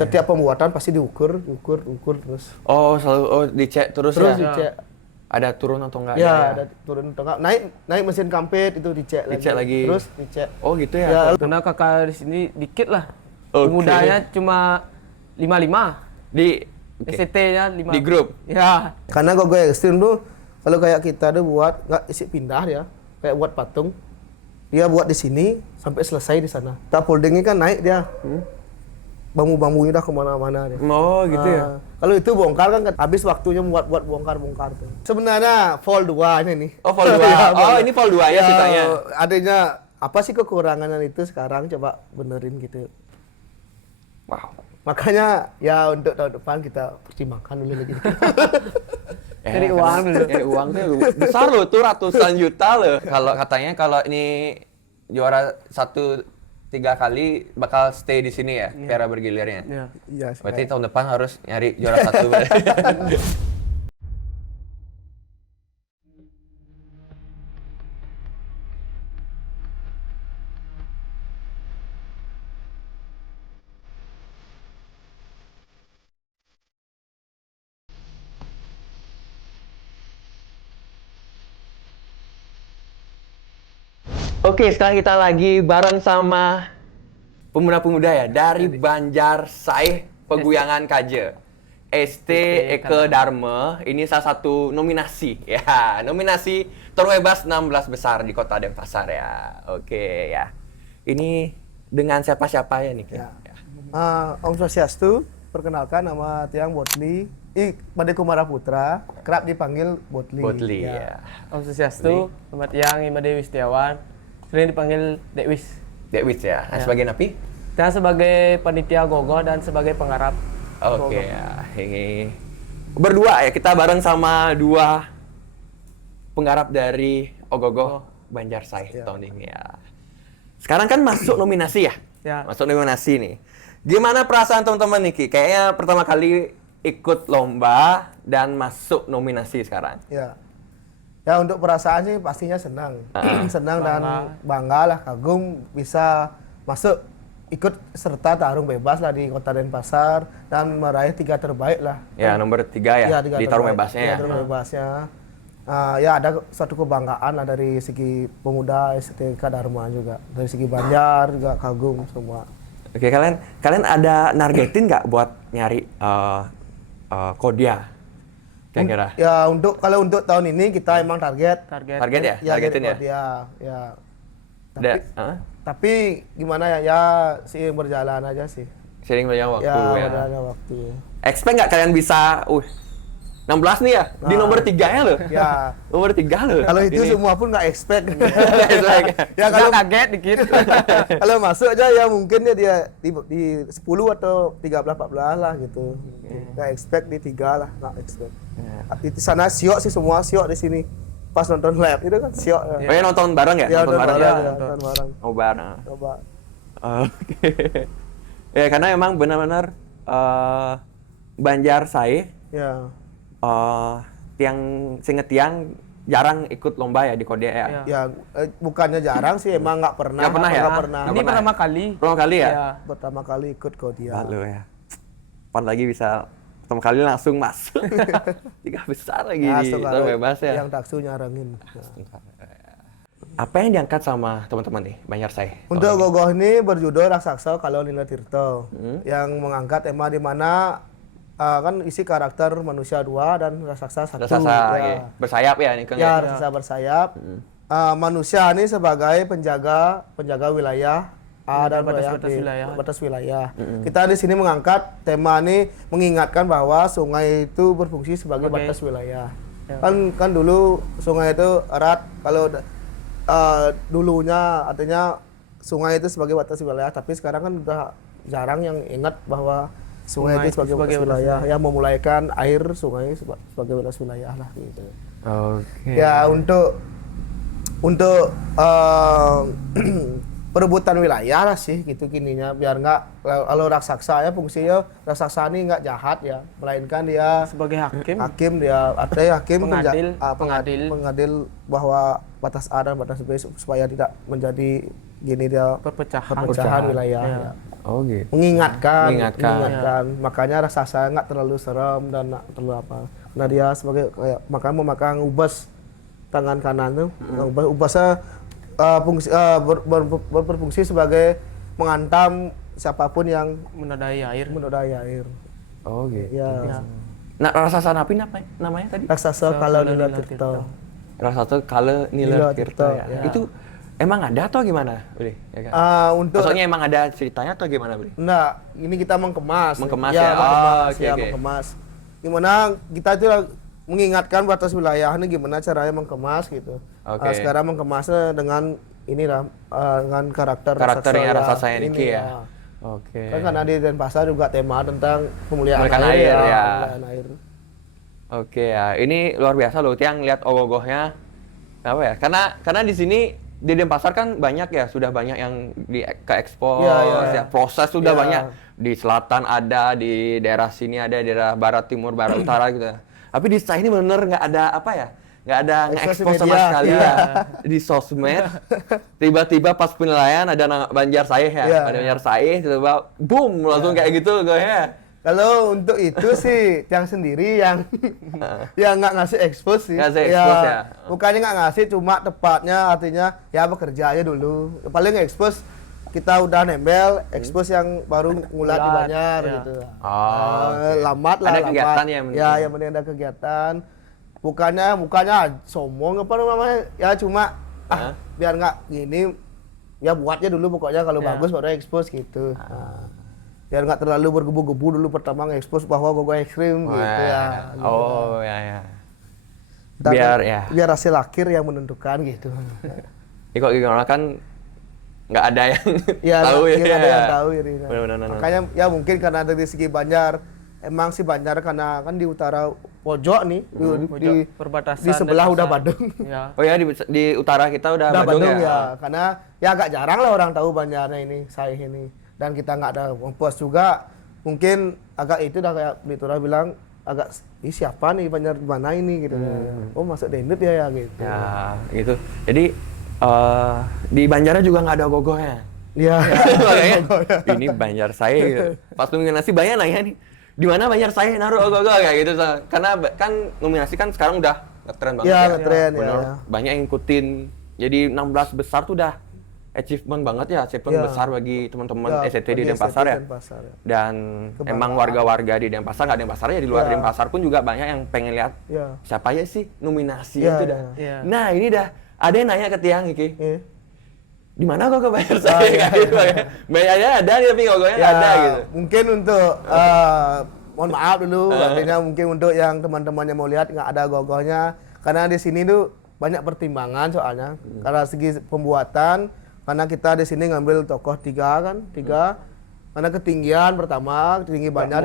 Setiap pembuatan pasti diukur terus. Oh, selalu dicek terus ya? Dicek. Ada turun atau enggak? Ya, ada turun atau enggak. Naik mesin kampit itu dicek lagi. Terus dicek. Oh, gitu ya? Ya, karena kakak di sini dikit lah. Pemudanya cuma 55. Di SCT-nya 5. di grup? Ya. Karena Gogo Ekstrim tuh kalau kayak kita tuh buat nggak isi pindah ya, kayak buat patung. Dia buat di sini sampai selesai di sana. Kita foldingnya kan naik dia. Bambu-bambunya udah kemana-mana dia. Oh, gitu ya? Kalau itu bongkar kan habis waktunya buat bongkar-bongkar tuh. Sebenarnya vol 2-nya nih. Oh, vol 2. Oh, ini vol 2 ya ceritanya. Adanya apa sih kekurangannya itu sekarang coba benerin gitu. Wow. Makanya ya untuk tahun depan kita pertimbangkan dulu lagi. Cari uang dulu. Cari uang tuh besar loh tuh, ratusan juta loh. Kalau katanya kalau ini juara 3 kali bakal stay di sini ya, Piara Bergilirnya. Iya. Iya. Berarti tahun depan harus nyari juara 1. Oke, sekarang kita lagi bareng sama pemuda-pemuda ya dari Banjarsai Peguyangan Kaje. ST Eke Dharma, ini salah satu nominasi ya, nominasi terbebas 16 besar di Kota Denpasar ya. Oke ya. Ini dengan siapa-siapa ya nih? Ya. Om Swastiastu, perkenalkan nama Tiang Botli. Bade Kumara Putra, kerap dipanggil Botli. Botli ya. Om Swastiastu, Selamat Siang, Imade Wistiawan. Sering dipanggil Dekwis. Dekwis ya. Nah, sebagai napi? Dan sebagai panitia Gogo dan sebagai penggarap. Oke ya. Ini berdua ya, kita bareng sama 2 penggarap dari Ogogo Banjarsai tahun ini ya. Sekarang kan masuk nominasi ya? Ya. Masuk nominasi nih. Gimana perasaan teman-teman nih, Ki? Kayaknya pertama kali ikut lomba dan masuk nominasi sekarang. Ya. Ya untuk perasaan sih pastinya senang. Senang dan bangga lah, kagum bisa masuk ikut serta tarung bebas lah di Kota Denpasar dan meraih 3 terbaik lah. Ya, nomor 3 ya, di tarung bebasnya ya. Tarung bebasnya. Ya ada suatu kebanggaan lah dari segi pemuda STK Dharma juga. Dari segi Banjar juga kagum semua. Oke, kalian ada nargetin nggak buat nyari Kodia? Kira-kira? Ya kalau untuk tahun ini kita emang target ya? Targetin ya? Kodia, ya. Tapi gimana ya? Ya sih berjalan aja sih. Sering berjalan waktu Ya, ya. berjalan waktu. Expect nggak kalian bisa 16 nih ya? Di nomor 3-nya loh. Ya. Nomor 3 loh. Kalau itu semua pun nggak expect. Ya kalau kaget dikit. Kalau masuk aja ya mungkin dia di 10 atau 13 14 lah gitu. Nggak expect di 3 lah, nggak expect. Di sana siok sih, semua siok di sini. Pas nonton live itu kan siok. Oh ya, nonton bareng ya? Ya, nonton bareng ya? nonton bareng. Oh, bareng. Coba. Oke. Ya, karena emang benar-benar Banjarsai Ya. tiang jarang ikut lomba ya di Kodia ya? Ya, bukannya jarang sih, emang nggak pernah. Nggak pernah ya? Nggak pernah. Ini pertama kali. Pertama kali ya? Ya. Pertama kali ikut Kodia. Lalu ya. Pan lagi bisa pertama kali langsung masuk. 3 besar lagi di tarung bebas ya. Yang taksu nyarangin. Apa yang diangkat sama teman-teman nih Banjarsai? Untuk Gogoh ini berjudul Raksasa Kalau Lila Tirto, yang mengangkat tema di mana kan isi karakter manusia 2 dan raksasa 1. Raksasa ya. bersayap ya nih Kang. Ya, raksasa bersayap. Manusia ini sebagai penjaga wilayah dan batas wilayah. Kita di sini mengangkat tema ini mengingatkan bahwa sungai itu berfungsi sebagai batas wilayah. Kan dulu sungai itu erat, kalau dulunya artinya sungai itu sebagai batas wilayah, tapi sekarang kan udah jarang yang ingat bahwa sungai itu sebagai batas wilayah. Ya, memulaikan air sungai sebagai batas wilayah lah gitu. Oke. Ya untuk perebutan wilayah lah sih gitu gininya, biar nggak, kalau raksasa ya fungsinya raksasa ini nggak jahat ya, melainkan dia Sebagai hakim. Dia artinya hakim Pengadil. bahwa batas A dan batas B supaya tidak menjadi gini dia Perpecahan wilayah. Ya. Ya. Oh gitu. mengingatkan. Makanya rasa saya nggak terlalu serem dan nggak terlalu apa. Nah dia sebagai kayak makanya memakai ubas tangan kanan tuh, ubasnya berfungsi sebagai menghantam siapapun yang Menodai air. Oh gitu. Ya. Nah, raksasa napi namanya tadi? Raksasa Kala Nila Tirta. Raksasa Kala Nila Tirta ya. ya. Itu emang ada atau gimana, Bri? Ya kan? Untuk Maksudnya emang ada ceritanya atau gimana, Bri? Nah, ini kita mengemas. Mengemas ya? Oke. Mengemas. Gimana kita itu mengingatkan batas wilayah ini gimana caranya mengemas gitu. Oke. Sekarang mengemasnya dengan ini lah, dengan Karakternya raksasa yang ini Niki ya. Oke. Kan ada di Denpasar juga tema tentang pemulihan Pemulihan air, air, ya. pemulihan air. Oke ya, ini luar biasa loh, Tiang lihat ogoh-ogohnya. Apa ya? Karena di sini di Denpasar kan banyak ya, sudah banyak yang ke ekspor, Ya. proses sudah Ya. banyak. Di selatan ada, di daerah sini ada, di daerah barat, timur, barat, utara gitu. Tapi di saya ini benar nggak ada apa ya? Nggak ada nge-ekspor sama media. sekali Iya. ya. Di sosmed, tiba-tiba pas penilaian ada Banjar Saih ya, Iya. ada Banjar Saih, tiba-tiba boom langsung kayak gitu gue ya. Kalau untuk itu sih yang sendiri yang yang nggak ngasih expose sih. Ngasih expose ya. Bukannya nggak ngasih, cuma tepatnya artinya ya bekerja aja dulu. Paling expose kita udah nembel, expose yang baru ngulat di Ngulat, Banjar ya. gitu. Oke. Lambat lah. Ada lambat. kegiatan ya, Ya, yang penting ada kegiatan. Bukannya sombong apa namanya? Ya cuma biar nggak gini. Ya buatnya dulu pokoknya kalau Ya. bagus baru expose gitu. Biar nggak terlalu bergebu-gebu dulu pertama nge-expose bahwa gue ekstrim gitu ya. Gitu. Oh ya. Ntar Biar kan- ya. Biar hasil akhir yang menentukan gitu. Kok gimana kan nggak ada yang Ya, tahu ya. nggak ada yang tahu ini. Benar. Makanya ya mungkin karena dari segi Banjar, emang sih Banjar karena kan di utara pojok nih, di Perbatasan di sebelah Denpasar. udah Badung. Ya. Oh ya di utara kita udah Udah Badung Badung ya. ya. Karena ya agak jarang lah orang tahu Banjarnya ini, Saih ini. Dan kita nggak ada pos juga, mungkin agak itu udah kayak Blitura bilang agak siapa nih Banjar mana ini gitu. Oh masuk Dendut ya gitu. Ya gitu. Jadi di Banjarnya juga nggak ada gogohnya. Iya. Makanya ini Banjar saya gitu. Pas nominasi banyak nanya nih, di mana Banjar saya naruh ogoh-ogoh kayak gitu. Karena kan nominasi kan sekarang udah ngetren banget Iya, ya. ngetren, Bener. ya. Banyak yang ngikutin. Jadi 16 besar tuh udah achievement banget ya, achievement Ya. besar bagi teman-teman Ya, SCT di bagi Denpasar SCT ya. Denpasar, ya. Dan Kebanggaan. emang warga-warga di Denpasar, nggak Denpasar ya, di luar Ya. Denpasar pun juga banyak yang pengen lihat Ya. siapa aja sih nominasi Ya, itu ya. dah. Ya. Nah ini dah ada yang nanya ke Tiang Iki, Iya. di mana kok Banjar saya iya, kayak gitu ya. Banjarnya ada tapi gogonya nggak ada gitu. Mungkin untuk mohon maaf dulu, artinya mungkin untuk yang teman-teman yang mau lihat nggak ada gogohnya, karena di sini tuh banyak pertimbangan soalnya, karena segi pembuatan, karena kita di sini ngambil tokoh tiga, karena ketinggian pertama, tinggi Banjar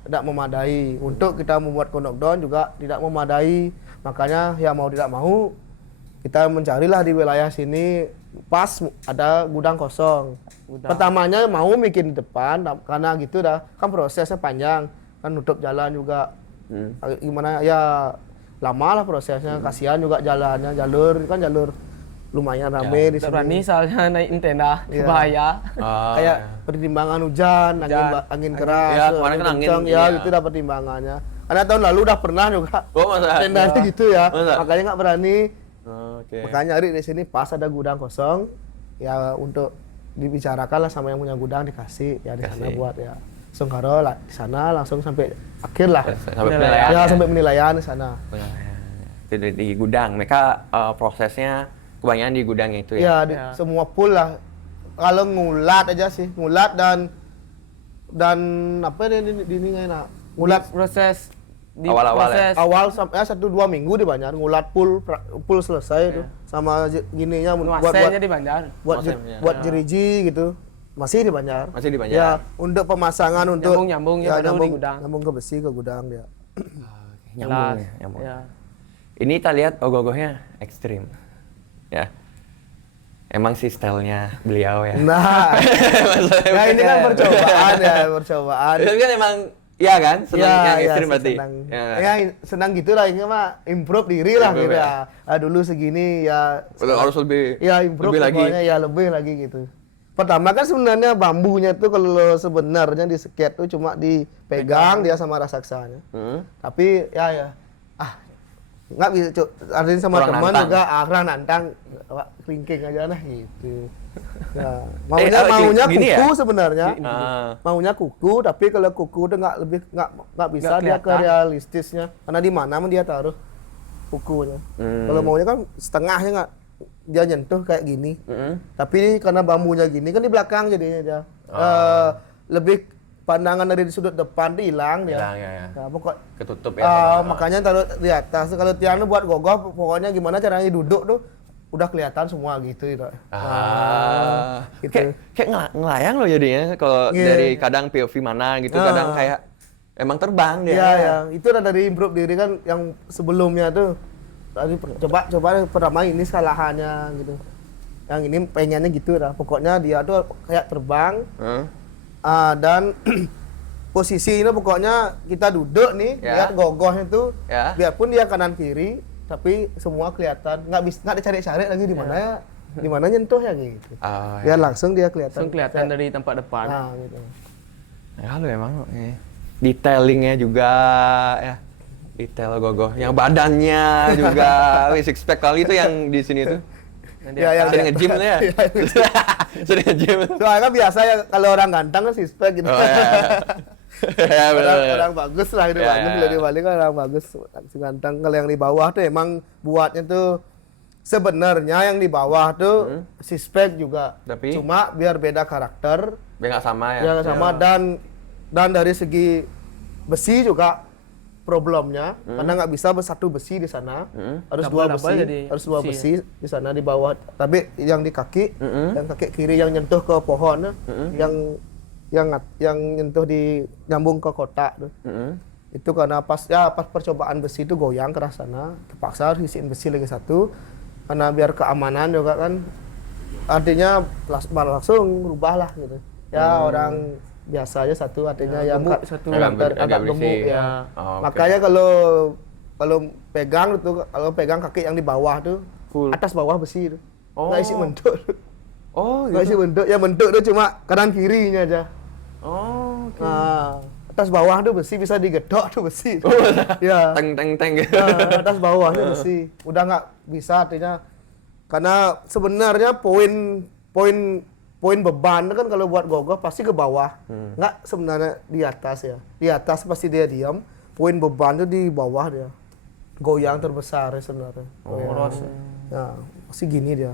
tidak memadai, untuk kita membuat knockdown juga tidak memadai, makanya ya mau tidak mau kita mencarilah di wilayah sini pas ada gudang kosong. Pertamanya mau bikin di depan karena gitu dah kan prosesnya panjang, kan nutup jalan juga. Gimana ya lama lah prosesnya, kasihan juga jalannya, jalur lumayan rame di Tidak sini. berani soalnya naik tenda, Iya. bahaya. Kayak pertimbangan hujan, angin keras, Ya, kemarin kan angin, kencang, ya iya. gitu dah pertimbangannya. Karena tahun lalu udah pernah juga Oh masa? tendanya gitu ya, Masa? makanya nggak berani. Oke. Makanya nyari di sini pas ada gudang kosong, ya untuk dibicarakan lah sama yang punya gudang, dikasih ya di sana Kasih. buat ya. Sungkaro lah di sana langsung sampai akhir lah. Sampai Penilaian. penilaian. Ya sampai penilaian di sana. Itu di gudang. Mereka prosesnya kebanyakan di gudang itu ya. Ya, semua pool lah. Kalau ngulat aja sih, ngulat dan apa ini enak. Ngulat Proses Awal-awal ya? awal sampai 1-2 minggu di Banjar, ngulat pool selesai itu sama gininya nuasanya di Banjar. Nuasanya. buat jeriji gitu. Masih di Banjar. Masih di Banjar. Ya, untuk pemasangan untuk Nyambung ya, baru di gudang. Nyambung ke besi ke gudang dia. Nyambung ya, nyambung. Ya. Ini kita lihat ogoh-ogohnya ekstrim. Ya. Emang sih stylenya beliau ya. Nah, ya ini kan percobaan ya, percobaan. Itu kan emang iya kan? Senang yang ekstrim berarti. senang. Ya. Ya, senang gitu lah, ini mah improve diri lah Improve gitu ya. ya. Dulu segini ya Harus lebih ya improve lebih lagi. pokoknya ya lebih lagi gitu. Pertama kan sebenarnya bambunya tuh kalau sebenarnya di sket tuh cuma dipegang dia sama raksasanya. Tapi ya nggak bisa artinya sama Kurang teman nantang. juga kurang nantang kelingking aja lah gitu. Ya, kalau maunya gini kuku ya? sebenarnya. Ah. Maunya kuku, tapi kalau kuku udah nggak bisa Nggak dia ke kelihatan. realistisnya. Karena di mana dia taruh kukunya. Kalau maunya kan setengahnya nggak dia nyentuh kayak gini. Tapi karena bambunya gini kan di belakang jadinya dia. Lebih pandangan dari sudut depan tuh hilang dia. Hilang, ya. Nah, pokok Ketutup ya. makanya taruh di atas. Kalau tiang tuh buat gogoh, pokoknya gimana caranya duduk tuh udah kelihatan semua gitu. Gitu. Gitu. Kayak ngelayang loh jadinya kalau Iya. dari kadang POV mana gitu, kadang kayak emang terbang dia. Iya, ya. Itu udah dari improve diri kan yang sebelumnya tuh. Tadi coba pertama ini kesalahannya gitu. Yang ini pengennya gitu dah. Pokoknya dia tuh kayak terbang. Dan posisi ini pokoknya kita duduk nih, Ya. lihat gogohnya tuh, Ya. biarpun dia kanan kiri, tapi semua kelihatan, nggak dicari-cari lagi di mana ya, di mana nyentuh ya gitu. Oh, Ya langsung dia kelihatan. Langsung kelihatan dari tempat depan. Nah, gitu. Ya lu emang detailingnya juga ya. Detail gogoh. Yang badannya juga six pack kali itu yang di sini tuh. Ya, yang Sering nge-gym tuh ya. Sering nge-gym. Soalnya kan biasa ya kalau orang ganteng kan six-pack gitu. Oh, ya. Ya, bener, bener. Orang bagus lah itu Ya, bagus, ya. kalau di Bali kan orang bagus, si ganteng. Kalau yang di bawah tuh emang buatnya tuh sebenarnya yang di bawah tuh six-pack juga. Tapi? Cuma biar beda karakter, Biar nggak sama ya. yang sama dan dari segi besi juga problemnya karena nggak bisa satu besi di sana, harus dua Double-double besi, jadi harus dua besi, besi di sana di bawah. Tapi yang di kaki, yang kaki kiri yang nyentuh ke pohon, yang nyentuh di nyambung ke kotak tuh. Itu karena pas percobaan besi itu goyang ke arah sana, terpaksa harus isiin besi lagi satu karena biar keamanan juga kan. Artinya langsung rubah lah gitu. Ya orang biasa aja satu, artinya Ya, yang gemuk satu. karakter Agak agak berisi. gemuk ya. Oh, oke. Makanya kalau pegang tuh, kalau pegang kaki yang di bawah tuh, Full. atas bawah besi tuh. Oh. Nggak isi bentuk. Oh, Nggak isi gitu. bentuk, ya bentuk tuh cuma kanan kirinya aja. Oh, oke. Nah, atas bawah tuh besi bisa digedok tuh besi. Ya. Teng teng teng gitu. Nah, atas bawahnya besi. Udah nggak bisa artinya karena sebenarnya poin beban kan kalau buat gogoh pasti ke bawah. Nggak sebenarnya di atas ya. Di atas pasti dia diam. Poin beban tuh di bawah dia. Goyang terbesar ya sebenarnya. Poros. Ya, pasti gini dia.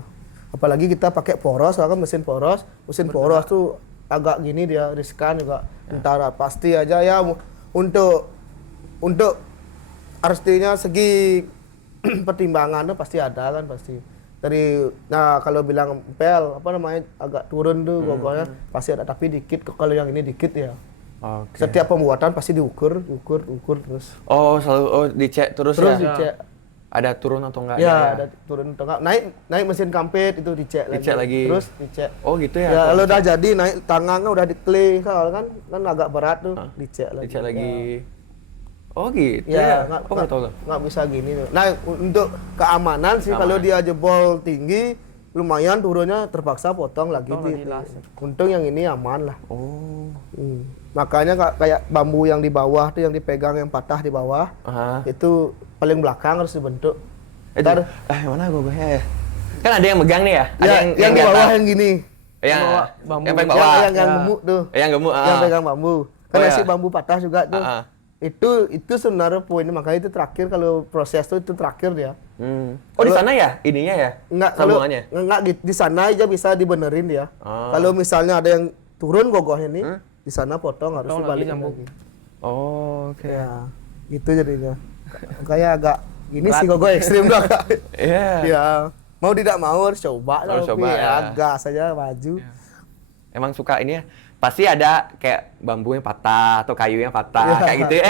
Apalagi kita pakai poros, kan mesin poros. Mesin poros tuh agak gini dia, riskan juga. Antara pasti aja ya untuk artinya segi pertimbangan tuh pasti ada kan pasti. Nah kalau bilang pel apa namanya agak turun tuh gogohnya pasti ada, tapi dikit. Kalau yang ini dikit ya. Oke. Setiap pembuatan pasti diukur terus. Oh, selalu dicek terus Terus ya. dicek. Ada turun atau enggak? Ya, ada turun atau enggak. Naik mesin kampit itu dicek lagi. Dicek lagi. Terus dicek. Oh, gitu ya. Ya kalau udah jadi naik tangannya udah diklik kan agak berat tuh dicek lagi. Dicek lagi. Oh, gitu Ya, ya. Oh, nggak tahu loh. nggak bisa gini tuh. Nah, untuk keamanan sih kalau dia jebol tinggi lumayan turunnya terpaksa potong lagi. Untung yang ini aman lah. Oh. Makanya kayak bambu yang di bawah tuh yang dipegang yang patah di bawah. Itu paling belakang harus dibentuk. Ntar, Mana gogohnya ya? Kan ada yang megang nih ya? Ada ya, yang di bawah atas. yang gini. Yang bambu. yang paling bawah. Yang gemuk tuh. Yang gemuk. Yang pegang bambu. Kan Oh, si ya. bambu patah juga tuh. Itu sebenarnya poinnya, makanya itu terakhir kalau proses tuh itu terakhir dia. Oh, di sana ya ininya ya? Enggak, kalau Sambungannya? enggak di sana aja bisa dibenerin dia. Oh. Kalau misalnya ada yang turun gogohnya nih, di sana potong harus Potong dibalik lagi, nyambung. lagi. Oh, oke. Ya, gitu jadinya. Kayak agak ini sih gogo ekstrim tuh agak. Iya. Ya, mau tidak mau harus coba lah, Harus tapi coba, ya, ya. gas aja maju. Emang suka ini ya? Pasti ada kayak bambu yang patah atau kayu yang patah Iya. kayak gitu ya.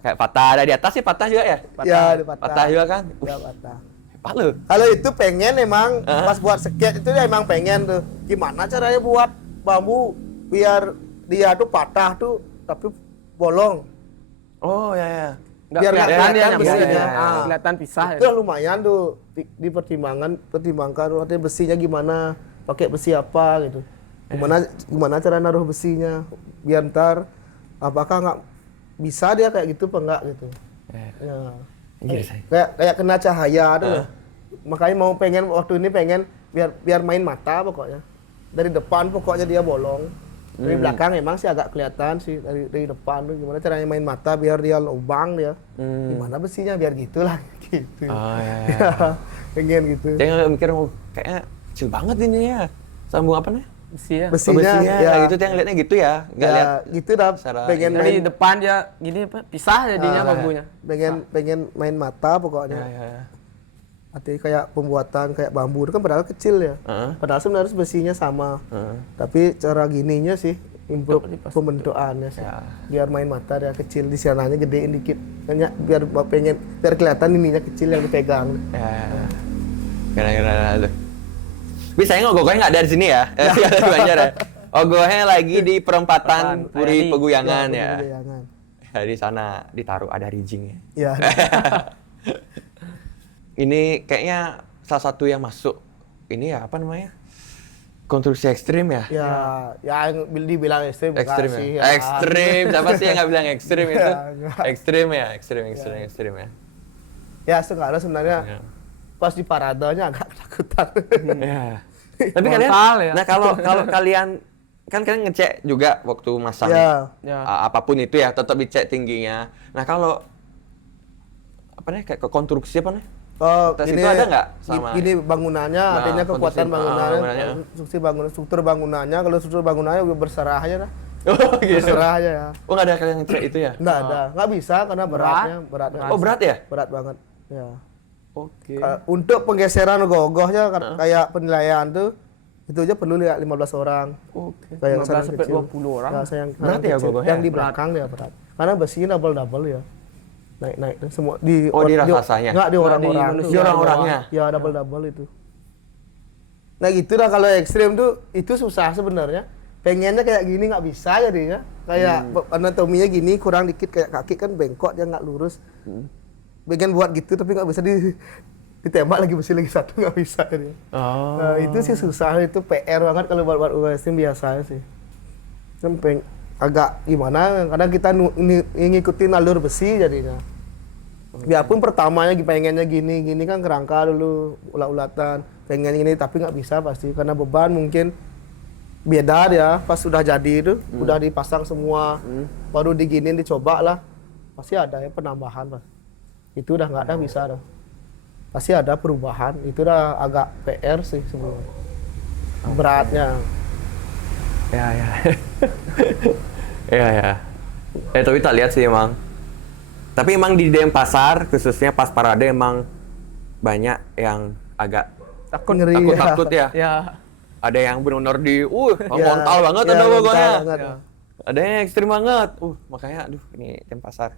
Kayak patah ada di atas sih patah juga ya? Ya, di patah. Patah juga kan? Ya, patah. Hebat lu. Kalau itu pengen emang pas buat sket itu dia emang pengen tuh. Gimana caranya buat bambu biar dia tuh patah tuh tapi bolong. Oh, ya ya. Nggak Biar kelihatan kelihatan dia nyambung. besinya. Ya. Kelihatan pisah. Itu lumayan tuh dipertimbangkan artinya besinya gimana, pakai besi apa gitu. Gimana cara naruh besinya biar ntar apakah nggak bisa dia kayak gitu apa enggak gitu. Ya. Iya, say. Kayak kena cahaya tuh. Makanya pengen waktu ini pengen biar main mata pokoknya. Dari depan pokoknya dia bolong. Dari belakang emang sih agak kelihatan sih dari depan tuh gimana caranya main mata biar dia lubang dia. Gimana besinya biar gitulah gitu. Oh ya. Ya, pengen gitu. Dia nggak mikir kayaknya kecil banget ini ya. Sambung apa nih? Besi ya. Besinya ya gitu dia ngeliatnya gitu ya. Nggak lihat gitu dah secara pengen Dari main depan dia gini apa? Pisah jadinya bambunya. pengen main mata pokoknya. ya. Artinya kayak pembuatan kayak bambu itu kan padahal kecil ya. Padahal sebenarnya besinya sama. Tapi cara gininya sih improve pembentukannya sih. Ya. Biar main mata dia kecil di sananya gedein dikit. Hanya biar kelihatan ininya kecil yang dipegang. Ya. Kira-kira tuh. Bisa ngogohnya nggak dari sini ya? Dari Banjar ya. Ogohnya lagi di perempatan Puri Peguyangan ya. Peguyangan. Ya di sana ditaruh ada rijingnya. Ya. Ini kayaknya salah satu yang masuk ini ya apa namanya? Konstruksi ekstrim ya? Ya yang dibilang ekstrim enggak Ekstrim sih. ya? Ekstrim, siapa sih yang nggak bilang ekstrim itu? enggak. Ekstrim ya, ekstrim ya. Ya sekarang sebenarnya Ya. pas di paradanya agak ketakutan. Ya. Tapi kalian, Frontal ya. nah kalau kalian kan kalian ngecek juga waktu masang Ya. apapun itu ya, tetap dicek tingginya. Nah kalau apa nih kayak ke konstruksi apa nih? Oh, Tes itu ada nggak sama? Gini bangunannya, artinya kekuatan bangunannya, struktur bangunannya. Kalau struktur bangunannya udah berserah aja dah. Oh gitu. Berserah aja ya. Oh nggak ada kalian ngecek itu ya? Nggak ada, nggak bisa karena berat. Oh berat ya? Berat banget. Ya. Oke. Untuk penggeseran gogohnya kayak penilaian tuh itu aja perlu 15 orang. Oke. Kayak 15 sampai 20 orang. Ya, saya Berat ya gogohnya? Yang di belakang dia berat. Karena besinya double ya. Naik tuh semua di raksasanya? Enggak di orang-orang. manusia. Di orang-orangnya? Ya double itu. Nah gitu dah kalau ekstrim tuh itu susah sebenarnya. Pengennya kayak gini nggak bisa jadinya. Kayak anatominya gini kurang dikit kayak kaki kan bengkok dia nggak lurus. Pengen buat gitu tapi nggak bisa ditembak lagi besi lagi satu nggak bisa jadinya. Oh. Nah, itu sih susah, itu PR banget kalau buat ekstrim biasanya sih. Sampai agak gimana karena kita ngikutin alur besi jadinya. Biarpun pertamanya pengennya gini kan kerangka dulu ulat-ulatan pengen gini tapi nggak bisa pasti karena beban mungkin beda ya pas sudah jadi itu udah dipasang semua baru diginin dicoba lah pasti ada ya penambahan Pak. Itu udah nggak ada bisa dah. Pasti ada perubahan itu udah agak PR sih sebenarnya beratnya. Ya. Ya. Tapi tak lihat sih emang. Tapi emang di Denpasar khususnya pas parade emang banyak yang agak Ngeri, takut ya. Ya. Ada yang benar-benar frontal banget ada frontal pokoknya. banget. Ya. Ada yang ekstrim banget. Makanya aduh ini Denpasar.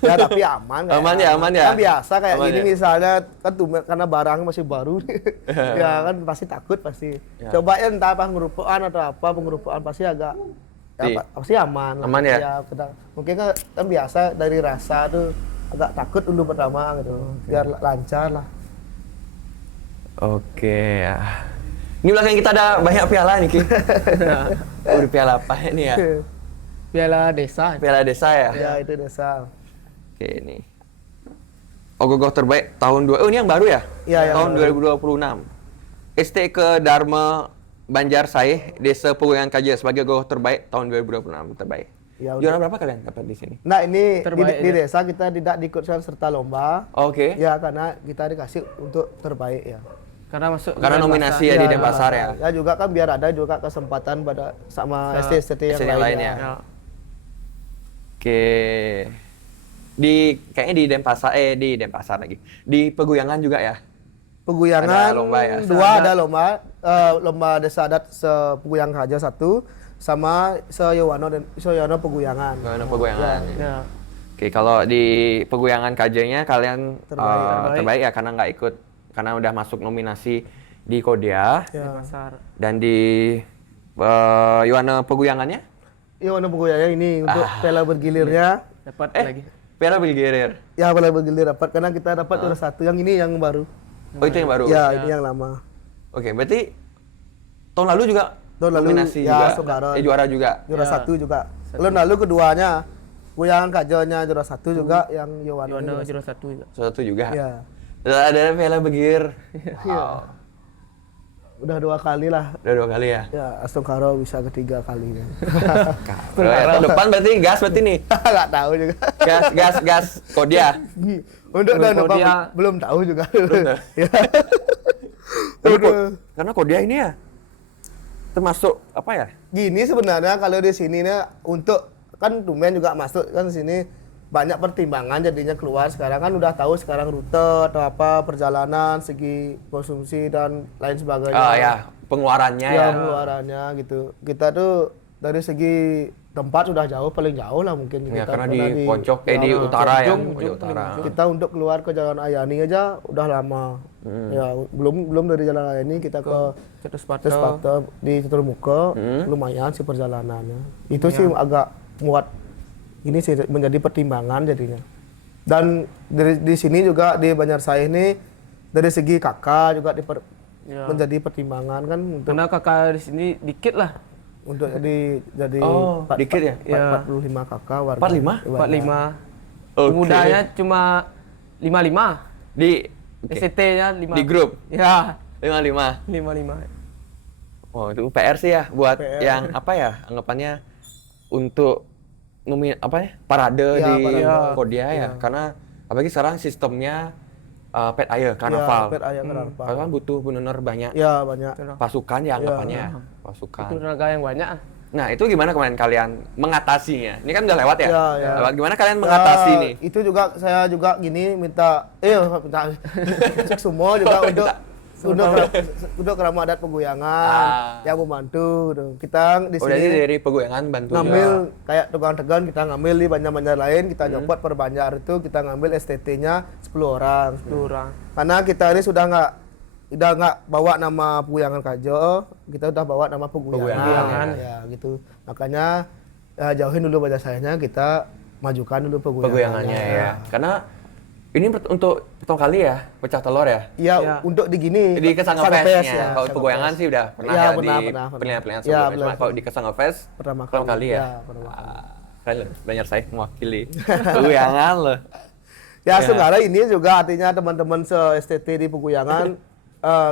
Ya tapi aman kan. Aman ya. Kan biasa kayak Aman gini ya? misalnya kan karena barang masih baru ya kan pasti takut pasti. Ya. Coba ya entah apa pengerupuan atau apa pengerupuan pasti agak pasti aman. Aman ya? Mungkin kan biasa dari rasa tuh agak takut dulu pertama gitu. Biar lancar lah. Oke ya. Ini belakang kita ada banyak piala nih Ki. Udah piala apa ini ya? Piala desa. Piala desa ya? Ya itu desa. Oke ini. Ogogoh terbaik tahun ini yang baru ya? Iya, yang tahun baru. 2026. STK Dharma Banjar Saih Desa Peguyangan Kaja sebagai ogogoh terbaik tahun 2026 terbaik. Ya, Juara berapa kalian dapat di sini? Nah ini Terbaik di ya. desa kita tidak diikutkan serta lomba. Oke. Ya karena kita dikasih untuk terbaik ya. Karena masuk Karena nominasi ya di Denpasar ya. Ya juga kan biar ada juga kesempatan pada sama ST-ST ST yang yang lainnya. lainnya. Ya. Oke. Kayaknya di Denpasar lagi. Di Peguyangan juga ya? Peguyangan Ada lomba ya? dua ada lomba, lomba desa adat Peguyangan Kaja satu sama Yowono Peguyangan. Peguyangan Peguyangan. Ya. Oke, kalau di Peguyangan KJ-nya kalian Terbaik. terbaik ya karena nggak ikut karena udah masuk nominasi di Kodia Ya. Pasar. dan di Yowono Peguyangannya Yowono Peguyangan ini untuk piala bergilirnya. Dapat lagi. Piala Bilgerir. Ya piala bergilir dapat karena kita dapat juara satu. Yang ini yang baru. Oh itu yang baru. Ya ini yang lama. Oke, berarti tahun lalu juga Tahun lalu, nominasi ya, juga. Sungkaron. Juara juga. Juara Ya. 1 juga. Tahun lalu keduanya goyangan Kajanya juara 1 juga, yang Yowana Yowana juara juara 1 juga. Satu juga. Ya. Ada Piala Begir. Wow. Udah 2 kali lah. Udah 2 kali ya. Ya, Astungkaro bisa ketiga kalinya. Bro, ya, tahun depan berarti gas berarti nih. Nggak tahu juga. Gas Kodia. Untuk Kalau tahun depan dia belum tahu juga. Belum tahu. Ya. Karena Kodia ini ya termasuk apa ya? Gini sebenarnya kalau di sini nih untuk kan Tumen juga masuk kan di sini banyak pertimbangan jadinya keluar sekarang kan udah tahu sekarang rute atau apa perjalanan segi konsumsi dan lain sebagainya. Oh ya, pengeluarannya Ya, ya. pengeluarannya gitu. Kita tuh dari segi tempat sudah jauh paling jauh lah mungkin Ya, kita karena pernah di Poncok di ya, utara ya, ujung, pojok utara. kita untuk keluar ke Jalan Ayani aja udah lama. Ya, belum dari Jalan Ayani kita ke Cetus di Ceturmuka, lumayan sih perjalanannya. Itu sih agak muat ini sih menjadi pertimbangan jadinya. Dan di sini juga di Banjarsari ini dari segi kakak juga Ya. menjadi pertimbangan kan untuk Karena kakak di sini dikit lah. untuk jadi Oh, dikit ya? Ya. 45 kakak warga. 45? 45. Oke. Pemudanya cuma 55. Di SCT-nya 5. di grup Ya, 55. 55. Oh, itu PR sih ya buat PR. yang apa ya anggapannya untuk parade Ya, di parade. Kodia ya. Karena apalagi sekarang sistemnya pet air karnaval. Ya, pet ayam karnaval. Karena kan butuh benar-benar banyak Ya, banyak. pasukan ya anggapannya. Pasukan. Itu tenaga yang banyak. Nah, itu gimana kemarin kalian mengatasinya? Ini kan udah lewat ya? Ya, ya. Lewat. Gimana kalian mengatasi nih? Itu juga saya juga gini minta cek semua juga untuk kerama adat pegoyangan yang membantu gitu. Kita di Oh, jadi sini dari pegoyangan bantu ngambil juga. kayak tukang tegan kita ngambil di banjar-banjar lain kita nyopot per banjar itu kita ngambil STT-nya 10 orang. 10 orang. Karena kita ini sudah nggak bawa nama pegoyangan Kajo, kita udah bawa nama pegoyangan. Pegoyangan. Ya gitu. Makanya jauhin dulu banjar sayanya, kita majukan dulu Pegoyangannya ya. Karena ini untuk pertama kali ya pecah telur ya. Iya, Ya. untuk di gini Di Kesanga Kesanga Fest-nya. ya, Kalau Kesanga pegoyangan Fest. sih udah pernah Ya, ya, pernah. di pilihan-pilihan Ya, sebelumnya. Cuma pilihan. kalau di Kesanga Fest Pertama kali ya. Ya, pertama kali. Keren loh, banyak saya mewakili pegoyangan loh. Ya, sebenarnya ini juga artinya teman-teman se-STT di pegoyangan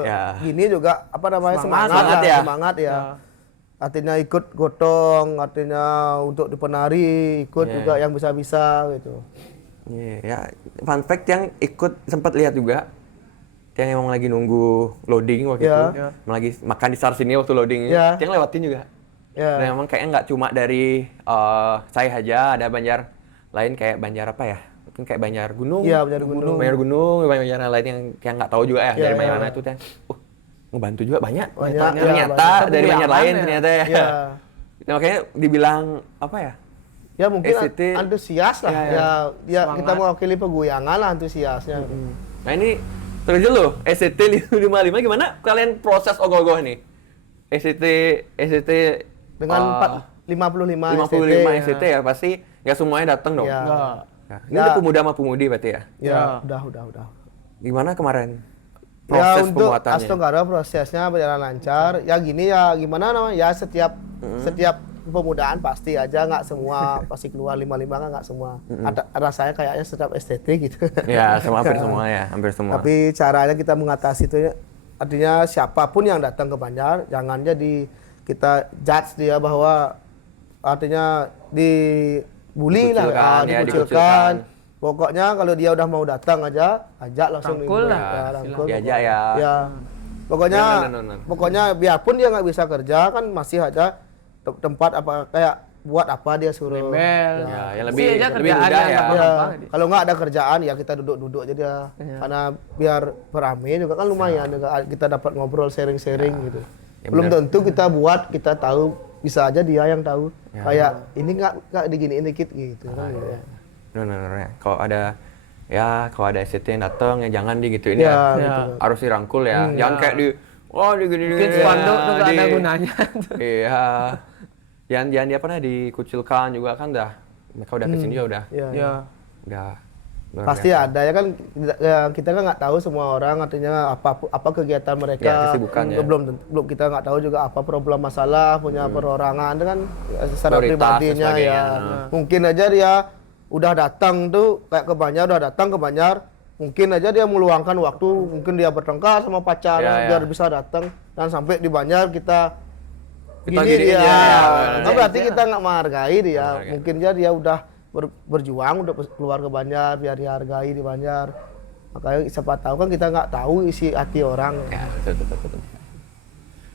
Ya. gini juga apa namanya Semangat ya. semangat ya. Ya. Artinya ikut gotong, artinya untuk dipenari, ikut Ya. juga yang bisa-bisa gitu. Iya, ya. Fun fact yang ikut sempat lihat juga, yang emang lagi nunggu loading waktu Ya. itu, emang lagi makan di SAR sini waktu loading, Ya. yang lewatin juga. Ya. Dan emang kayaknya nggak cuma dari saya aja, ada Banjar lain kayak Banjar apa ya? Mungkin kayak Banjar Gunung. Iya, Banjar Gunung. Banjar Gunung, Banjar lain yang nggak tahu juga ya, Iya, dari iya. mana itu yang ngebantu juga banyak. Banyak, Ternyata iya, dari Banjar lain ya. ternyata ya. Ya. Nah, makanya dibilang apa ya? Ya mungkin SCT. antusias lah. Ya, ya. Ya Semangat. kita mewakili pegoyangan lah antusiasnya. Nah ini terus dulu SCT 55 gimana kalian proses ogoh-ogoh nih? SCT Dengan eh, 55 55 SCT ya pasti nggak semuanya datang dong. Ya. Enggak. Nah, ini Ya. udah pemuda sama pemudi berarti ya. Ya, Ya. udah. Gimana kemarin Ya proses untuk pembuatannya? Astungkaro prosesnya berjalan lancar. Ya gini ya gimana namanya? Ya setiap pemudaan pasti aja nggak semua pasti keluar 55 kan nggak semua. Ada rasanya kayaknya setiap STT gitu. Ya, hampir semua ya, hampir semua. Tapi caranya kita mengatasi itu artinya siapapun yang datang ke Banjar jangan jadi kita judge dia bahwa artinya dibully lah, Dikucilkan, ya, dikucilkan. dikucilkan. Pokoknya kalau dia udah mau datang aja, ajak langsung Rangkul dibully. lah, Ya, rangkul. diajak ya. Ya. Pokoknya No. pokoknya biarpun dia nggak bisa kerja kan masih ada tempat apa kayak buat apa dia suruh. Embel. Ya, yang Isi lebih aja lebih kerjaan mudah yang ya. gampang. Ya, Gampang. kalau nggak ada kerjaan ya kita duduk-duduk aja dia. Karena biar beramai juga kan lumayan juga kita dapat ngobrol sharing-sharing gitu. Ya, Belum benar. tentu kita buat kita tahu, bisa aja dia yang tahu. Ya. Kayak ini nggak diginiin dikit gitu kan. Gitu ya. Benar ya. Kalau ada SCT yang datang ya jangan digituin Ya, ya. gitu. Harus dirangkul ya. Jangan kayak digini Mungkin spanduk tuh nggak ada gunanya. Iya. Jangan dia pernah dikucilkan juga kan dah. Mereka udah kesini juga udah. Ya, Ya. Udah Pasti ada ya kan, kita kan nggak tahu semua orang artinya apa kegiatan mereka. Ya, kesibukannya. Belum kita nggak tahu juga apa problem masalah punya perorangan itu kan secara Prioritas dan pribadinya ya. sebagainya. Mungkin aja dia udah datang tuh kayak ke Banjar, udah datang ke Banjar, mungkin aja dia meluangkan waktu, mungkin dia bertengkar sama pacarnya Ya. biar bisa datang, dan sampai di Banjar kita Kita gini giniin dia. dia. Nah, berarti kita nggak menghargai dia. Menghargai. Mungkin dia udah berjuang untuk keluar ke Banjar biar dihargai di Banjar. Makanya siapa tahu kan kita nggak tahu isi hati orang. Ya, betul.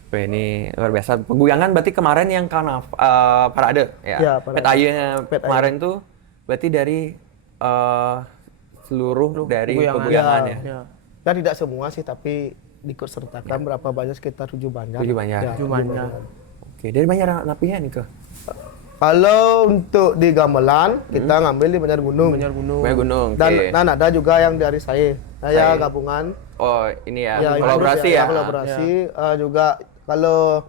Wah, ini luar biasa. Peguyangan berarti kemarin yang parade ya. Ya, parade. Petayanya Pet kemarin tuh berarti dari seluruh dari peguyangan. peguyangan ya. Ya. Ya tidak semua sih, tapi ikut sertakan berapa banyak, sekitar 7 Banjar. 7 Banjar. Ya, 7 Banjar. Oke, dari Banjar napinya nih ke Kalau untuk di Gamelan kita ngambil di Banjar Gunung. Banjar Gunung. Banjar Gunung. Dan ada juga yang dari saya Saya. gabungan. Oh, ini ya, Ya, kolaborasi itu ya. kolaborasi. Juga kalau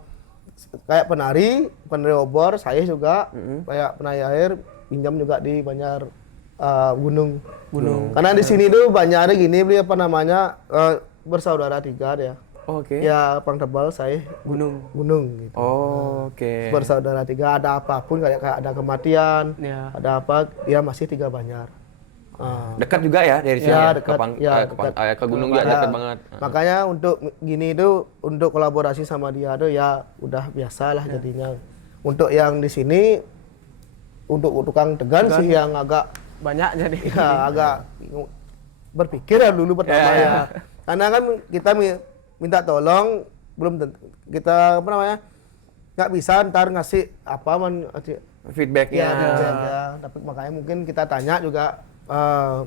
kayak penari obor saya juga kayak penari air pinjam juga di Banjar Gunung. Karena di sini tuh Banjarnya gini, beli apa namanya bersaudara 3 dia. Oke. Ya Pang Tebal saya Gunung. gitu. Oh, oke. Bersaudara 3, ada apapun kayak ada kematian, Ya. ada apa, dia masih 3 Banjar. Dekat juga ya dari sini Ya, ya, dekat. ke gunung juga Ya. dekat banget. Makanya untuk gini itu, untuk kolaborasi sama dia tuh ya udah biasa lah jadinya. Untuk yang di sini, untuk tukang tegan sih yang agak Banyak jadi. ya agak berpikir ya dulu pertama Ya, ya. ya. Karena kan kita minta tolong, belum tentu kita apa namanya, nggak bisa ntar ngasih apa Feedbacknya. ya. Tapi makanya mungkin kita tanya juga,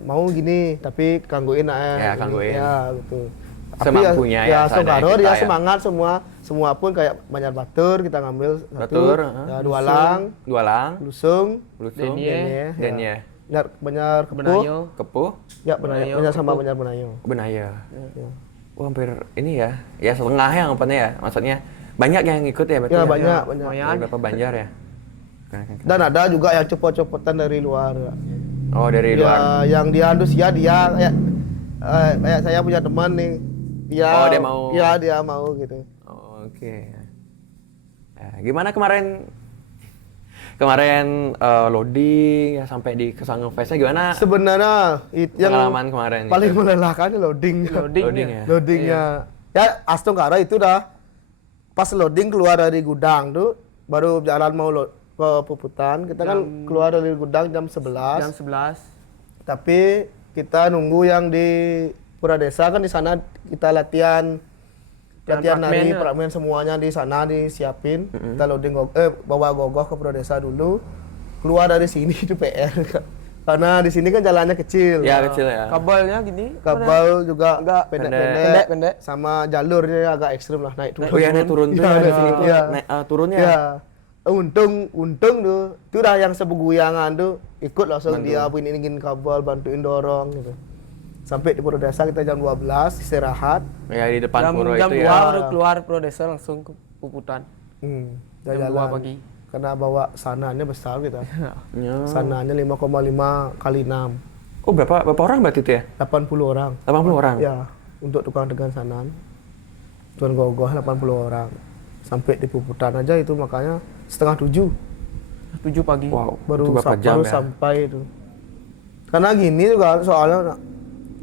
mau gini tapi gangguin Ya, gangguin. ya gitu. Semampunya ya, ya seadanya Sogaro kita dia ya. semangat semua pun kayak Banjar Batur kita ngambil satu, Batur, ya, Dualang, Dualang, Lusung, Blusung, Denye. Denye, Banjar Kepuh, Benayo. Kepuh, ya Banjar sama Banjar Benayo. Benaya. Ya. Wah, hampir ini ya. Ya setengah ya anggapannya ya. Maksudnya banyak yang ikut ya berarti. Ya, ya? banyak. Lumayan. Dari beberapa Banjar ya. Dan ada juga yang copot-copotan dari luar. Oh, dari Ya, luar. yang dia antusias dia kayak saya punya teman nih. Oh, dia mau. Iya, dia mau gitu. Oh, oke. Nah, gimana kemarin loading ya sampai di Kesanggung Fest-nya gimana? Sebenarnya yang Pengalaman kemarin paling itu. melelahkan loading. Loading ya. Loadingnya. Ya, Astongkara itu dah pas loading keluar dari gudang tuh baru jalan mau ke Puputan. Kita kan keluar dari gudang jam 11. Jam 11. Tapi kita nunggu yang di Pura Desa, kan di sana kita latihan nari, prakmen, prakmen semuanya di sana disiapin. Kita loading bawa gogoh ke Pura Desa dulu. Keluar dari sini itu PR. Karena di sini kan jalannya kecil. Ya, kecil ya. Kabelnya gini. Kabel juga Enggak, pendek-pendek, sama jalurnya agak ekstrim lah, naik turun. Oh iya, naik turun tuh Iya, ya, di naik sini tuh. iya. Turunnya. Iya. Untung tuh, itu dah yang sebeguyangan tuh ikut langsung dia ingin kabel, bantuin dorong gitu. Sampai di Pura Desa kita jam 12 istirahat. Ya, di depan pura Jam itu 2 ya. baru keluar Pro Desa langsung ke Puputan. Udah Jam 2 pagi. Karena bawa sananya besar kita. Ya. Sananya 5,5 kali 6. Oh, berapa orang berarti itu ya? 80 orang. 80 orang. Ya, untuk tukang tegan sanan. Tuan gogoh 80 orang. Sampai di Puputan aja itu makanya setengah 7 7 pagi. Wow, baru itu berapa jam ya? sampai itu. Karena gini juga soalnya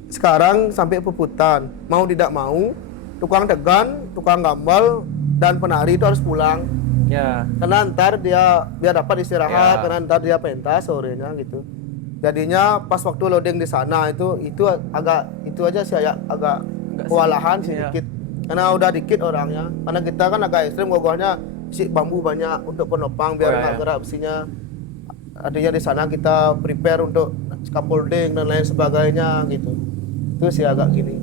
sekarang sampai Puputan, mau tidak mau tukang tegan, tukang gambal dan penari itu harus pulang. Ya. Karena ntar dia biar dapat istirahat, Ya. karena ntar dia pentas sorenya gitu. Jadinya pas waktu loading di sana itu agak itu aja sih agak kewalahan sedikit. Karena udah dikit orangnya. Karena kita kan agak ekstrim gogohnya, si bambu banyak untuk penopang biar nggak gerak besinya. Artinya di sana kita prepare untuk scaffolding dan lain sebagainya gitu. Itu sih agak gini,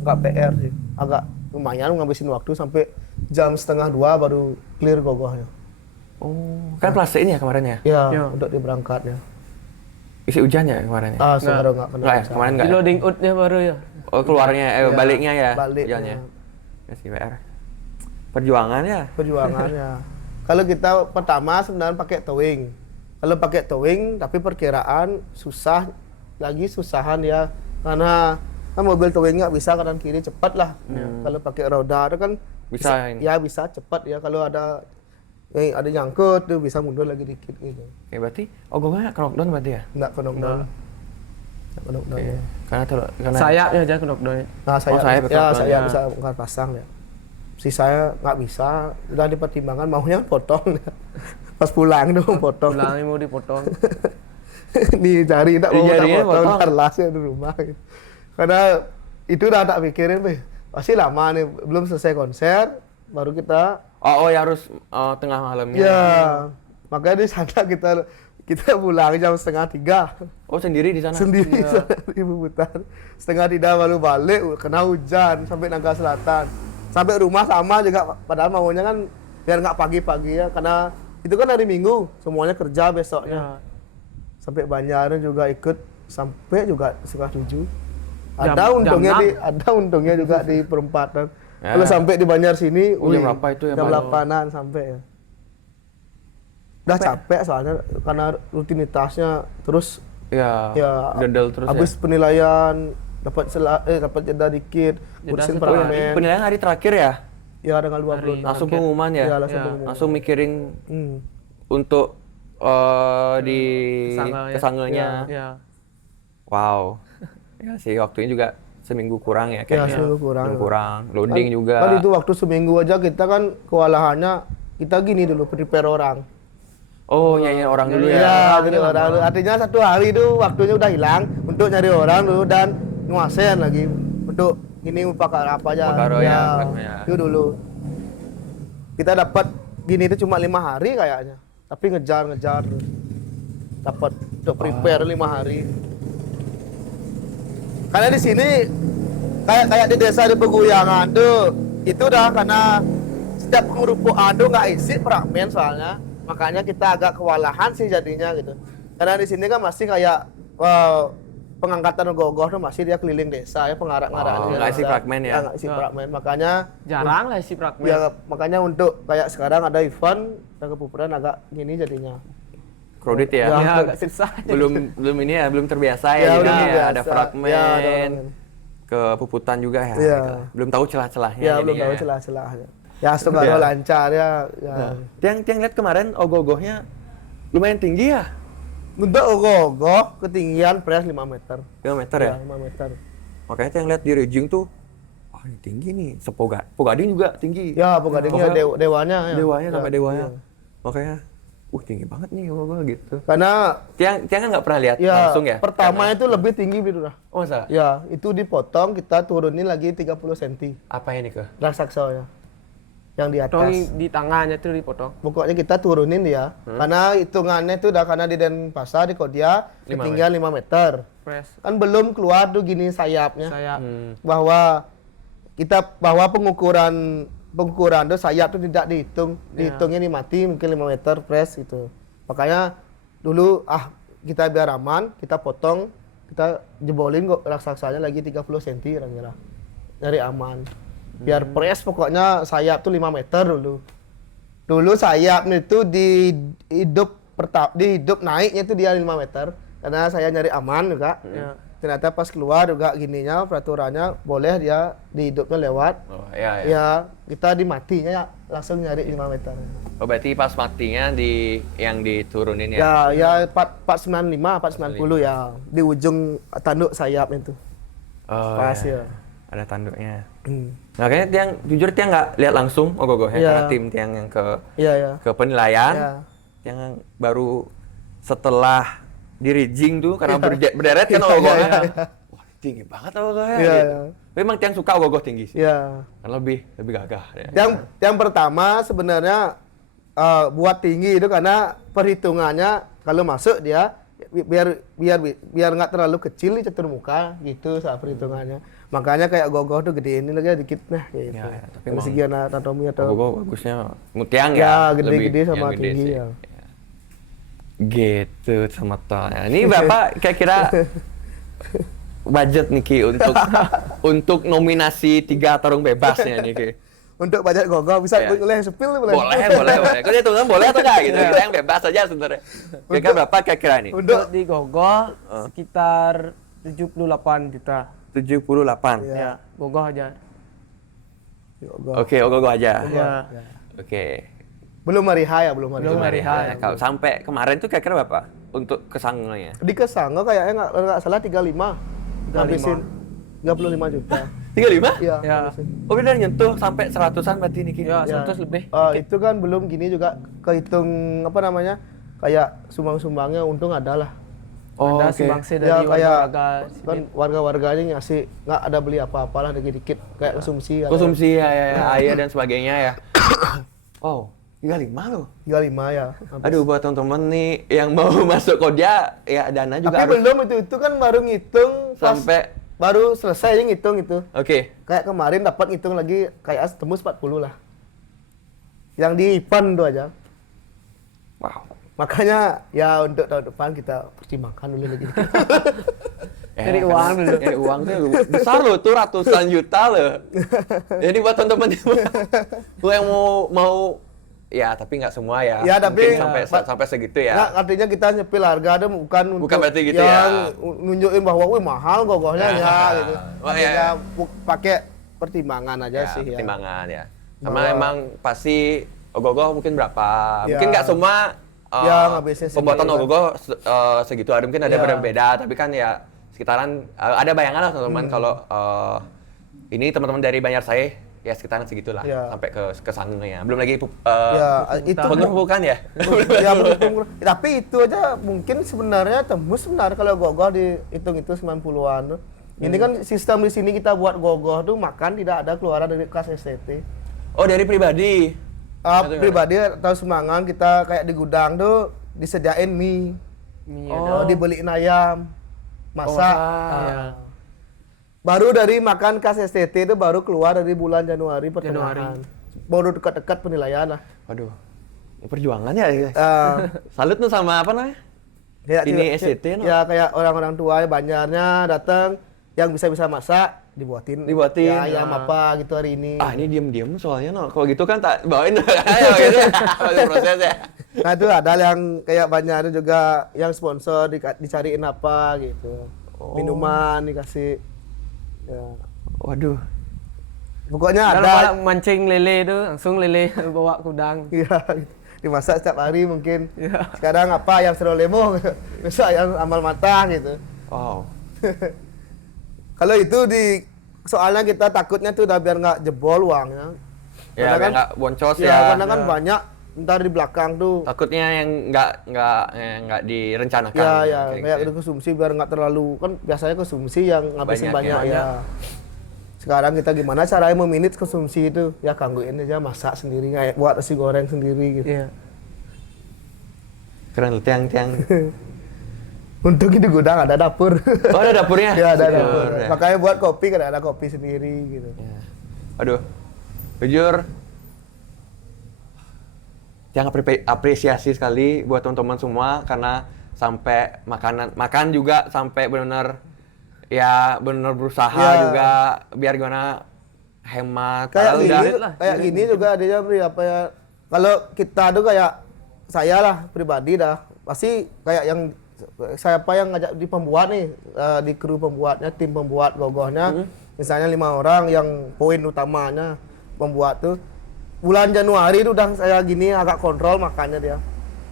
agak PR sih. Agak lumayan ngabisin waktu sampai jam setengah 2 baru clear gogohnya. Oh, kan plastik ini ya kemarin ya? Ya, untuk diberangkatnya. Isi hujan ya kemarin ya? Sebenarnya nggak pernah. Enggak ya, kemarin enggak Di ya? loading out-nya baru ya. Oh, keluarnya, baliknya ya? Balik. Hujannya. Ya sih, PR. Perjuangan ya? Perjuangannya. Kalau kita pertama sebenarnya pakai towing. Kalau pakai towing tapi perkiraan susah lagi susahan ya, karena kan mobil towing nggak bisa kanan kiri cepat lah. Kalau pakai roda itu kan Bisa ini. ya bisa cepat ya. Kalau ada nyangkut tuh bisa mundur lagi dikit gitu. Oke, berarti ogohnya knockdown berarti ya? Nggak ke knockdown. Nggak ke knockdown ya. Karena Sayapnya aja ke knockdown. Nah saya saya betul, betul, saya ya. bisa bukan pasang ya. Si saya nggak bisa, udah dipertimbangkan maunya potong. Pas pulang dong potong. Pulangnya mau dipotong. Dicari tak mau tak Jarinya potong, potong. ntar lasnya di rumah gitu. Karena itu udah tak pikirin tuh, pasti lama nih, belum selesai konser, baru kita, Oh ya harus tengah malamnya. ya, makanya di sana kita pulang jam 2:30, Oh sendiri di sana? sendiri sana di Bubutan, 2:30 baru balik, kena hujan sampai Naga Selatan, sampai rumah sama juga, padahal maunya kan biar nggak pagi-pagi ya, karena itu kan hari Minggu, semuanya kerja besoknya. Ya. Sampai Banjaran juga ikut sampai juga 6:30. Jam Ada untungnya juga di perempatan. Ya. Kalau sampai di Banjar sini, Oh, jam berapa itu ya, jam Bang? 8-an sampai ya. Udah capek soalnya karena rutinitasnya terus Ya, ya dedel terus habis ya. penilaian dapat jeda dikit, Jeda ngurusin setelah parlemen. Penilaian hari terakhir ya? Ya tanggal 20. Langsung pengumuman ya? Ya, langsung Ya. pengumuman. Langsung mikirin Hmm. untuk di Kesanga ya. kesanganya. Ya. Wow. Ya sih waktunya juga seminggu kurang ya Ya, kayaknya. seminggu kurang. Kurang. Loading juga. Kan itu waktu seminggu aja kita kan kewalahannya kita gini dulu prepare orang. Oh, nyanyi orang dulu ya. Iya, nyari orang dulu. Artinya 1 hari itu waktunya udah hilang untuk nyari orang dulu dan nguasain lagi untuk ini pakai apa aja. Pakaro ya, ya. Itu dulu. Kita dapat gini itu cuma 5 hari kayaknya. Tapi ngejar terus. Dapat untuk prepare 5 hari. Karena di sini kayak di desa di Peguyangan tuh itu udah karena setiap pengerupukan tuh nggak isi fragmen soalnya, makanya kita agak kewalahan sih jadinya gitu. Karena di sini kan masih kayak pengangkatan gogoh tuh masih dia keliling desa ya, pengarak-ngarak nggak isi fragmen ya? nggak isi fragmen, makanya Jarang lah isi fragmen. ya makanya untuk kayak sekarang ada event dan kepupuran agak gini jadinya. Kredit ya? Ya. Ya agak susah. belum ini ya, belum terbiasa Ya, ya, belum jadi ya, terbiasa. ada fragmen, Ya, ada fragmen. ke puputan juga ya. Iya. gitu. Belum tahu celah-celahnya. Ya belum jadinya tahu ya. celah-celahnya. Ya Astagfirullah Iya. lancar ya. Nah, tiang lihat kemarin ogoh-ogohnya lumayan tinggi ya, Untuk ogoh ketinggian pres 5 meter. 5 meter ya. 5 meter. Makanya tiang lihat di Rejing tuh, wah ini tinggi nih. Pogading juga tinggi. Ya, pokoknya dewanya ya. Dewanya Ya, sampai dewanya. iya. Makanya, tinggi banget nih ogoh gitu. Karena Tiang kan nggak pernah lihat ya langsung ya? pertama itu lebih tinggi gitu dah. Oh masa? Ya, itu dipotong kita turunin lagi 30 cm. Apa ini ke? Raksasa ya. Yang di Potong atas. di tangannya tuh dipotong. Pokoknya kita turunin dia. Karena hitungannya itu udah karena di Denpasar di Kodia 5 ketinggian 5 meter. Press. Kan belum keluar tuh gini sayapnya. Saya Bahwa pengukuran tuh sayap tuh tidak dihitungnya nih mati mungkin 5 meter press itu. Makanya dulu kita biar aman, kita potong, kita jebolin kok raksasanya lagi 30 cm kira-kira. Dari aman. Biar press pokoknya sayap tuh 5 meter dulu. Dulu sayap itu di hidup naiknya itu dia 5 meter karena saya nyari aman juga. Ya. Ternyata pas keluar juga gininya peraturannya boleh dia di hidupnya lewat. Oh iya ya. Ya, kita di matinya ya langsung nyari 5 meter. Oh berarti pas matinya yang diturunin ya? Ya, 495, 490 ya. Di ujung tanduk sayap itu. Oh, Pas ya. ya. Ada tanduknya. Hmm. Nah kayaknya jujur tiang nggak lihat langsung ogoh-ogohnya Iya. karena tim tiang yang Iya, ya. ke penilaian. Ya. Yang baru setelah di rigging tuh karena berderet kan Iya, ogohnya. iya, Wah tinggi banget ogohnya. Iya, gitu. iya. Memang tiang suka ogoh tinggi sih. Ya. Karena lebih gagah. Ya. Yang pertama sebenarnya buat tinggi itu karena perhitungannya kalau masuk dia biar nggak terlalu kecil di cetur muka gitu saat perhitungannya. Makanya kayak gogoh tuh gede ini lagi dikit gitu. Ya, ya, tapi Dari emang segi anatomi atau Ogoh bagusnya tiang Ya, ya. gede-gede lebih sama yang gede tinggi sih. ya. Ya. Gitu sama Nah, ini Bapak kira-kira budget nih Ki untuk nominasi 3 tarung bebasnya nih Ki. untuk budget gogoh bisa Iya. boleh sepil boleh. Boleh. Kau teman-teman boleh atau enggak gitu? Kita yang bebas aja sebenarnya. Kira-kira berapa kira-kira nih? Untuk Untuk di Gogoh sekitar 78 juta. 78. Iya. Ya, Gogoh aja. gogoh. Oke, ogoh aja. Ya. Oke. Belum hari H ya, belum hari Belum H. hari H. Nah, kalau sampai kemarin tuh kira-kira berapa untuk kesangnya? Di Kesangga kayaknya nggak salah 35. Habisin 35 juta. 35? Iya. Ya. habisin. Oh benar nyentuh sampai 100-an berarti nih Ki? Ya, Ya. 100 lebih. Itu kan belum gini juga kehitung apa namanya? Kayak sumbang-sumbangnya untung ada lah. Oh, Ada oke. sumbangsi dari Ya kayak warga kan warga-warganya ngasih nggak ada beli apa-apa lah dikit-dikit kayak konsumsi. ada. Konsumsi ya, air dan sebagainya ya. Wow, 35 loh. 35 ya. Aduh buat teman-teman nih yang mau masuk Kodja ya dana juga Tapi harus belum itu kan baru ngitung pas sampai baru selesai ngitung itu. oke. Kayak kemarin dapat ngitung lagi kayak tembus 40 lah. Yang di IPAN tuh aja. Wow. Makanya ya untuk tahun depan kita pertimbangkan dulu lagi. Cari uang dulu. Cari uang tuh besar loh tuh ratusan juta loh. Jadi buat teman-teman yang mau ya tapi nggak semua ya. Ya, tapi- mungkin sampai segitu ya. Nah, artinya kita nyepil harga itu bukan untuk berarti gitu yang ya. nunjukin bahwa wih mahal gogohnya Ya. ya gitu. Oh, Artinya iya. pakai pertimbangan aja Ya, sih ya. pertimbangan ya. Sama Bahwa- emang pasti ogoh mungkin berapa? Ya. Mungkin nggak semua Ya, ngabisin sendiri pembuatan lah. ogoh segitu. Ada mungkin ada Ya. berbeda, tapi kan ya sekitaran ada bayangan lah teman-teman kalau ini teman-teman dari Banjarsai ya sekitaran segitulah Ya. sampai ke sana ya. Belum lagi Ya, itu penggerupukan ya. ya berhitung. Tapi itu aja mungkin sebenarnya tembus benar kalau gogoh dihitung itu 90-an tuh. Ini kan sistem di sini kita buat gogoh tuh makan tidak ada keluaran dari kas STT. Oh dari pribadi. Itu Pribadi atau semangan kita kayak di gudang tuh disediain mie, Mie Oh. dibeliin ayam, masak. Iya. Baru dari makan kas STT itu baru keluar dari bulan Januari pertengahan. Baru dekat-dekat penilaian lah. Waduh. Ini perjuangan ya. Eh, Salut tuh sama apa namanya? kayak Ini cewek- STT, no? ya kayak orang-orang tua Banjarnya datang yang bisa masak dibuatin Dibuatin. ya ayam apa gitu hari ini. Ah ini diem-diem soalnya no. Kalau gitu kan tak bawain ayo gitu ya. Masih proses ya. Nah itu ada yang kayak Banjarnya juga yang sponsor dicariin apa gitu. Oh. Minuman dikasih. Ya. Waduh. Pokoknya Kalau ada mancing lele itu langsung lele bawa ke gudang. ya dimasak setiap hari mungkin. Iya. Sekarang apa yang serolemo, besok yang amal mata gitu. Wow. Kalau itu soalnya kita takutnya tuh udah biar nggak jebol uangnya. Ya Karena biar nggak boncos ya, ya. karena kan banyak ntar di belakang tuh. Takutnya yang nggak direncanakan. Ya, kayak kayak gitu. konsumsi biar nggak terlalu kan biasanya konsumsi yang ngabisin Banyak banyak, ya. ya. Sekarang kita gimana caranya meminit konsumsi itu? Ya gangguin aja masak sendiri, kayak buat nasi goreng sendiri gitu. Iya. Keren loh tiang-tiang. Untung di gudang ada dapur. Oh ada dapurnya? Ya ada Syukur, dapur. ya. Makanya buat kopi kan ada kopi sendiri gitu. Ya. Aduh, jujur, yang apresiasi sekali buat teman-teman semua karena sampai makan juga sampai benar-benar ya benar berusaha Ya. juga biar gimana hemat. Kayak Padahal gini, udah- kayak gini juga adanya Bri, apa ya? Kalau kita tuh kayak saya lah pribadi dah pasti kayak yang siapa yang ngajak di pembuat nih di kru pembuatnya tim pembuat gogohnya misalnya 5 orang yang poin utamanya pembuat tuh bulan Januari itu udah saya gini agak kontrol makannya dia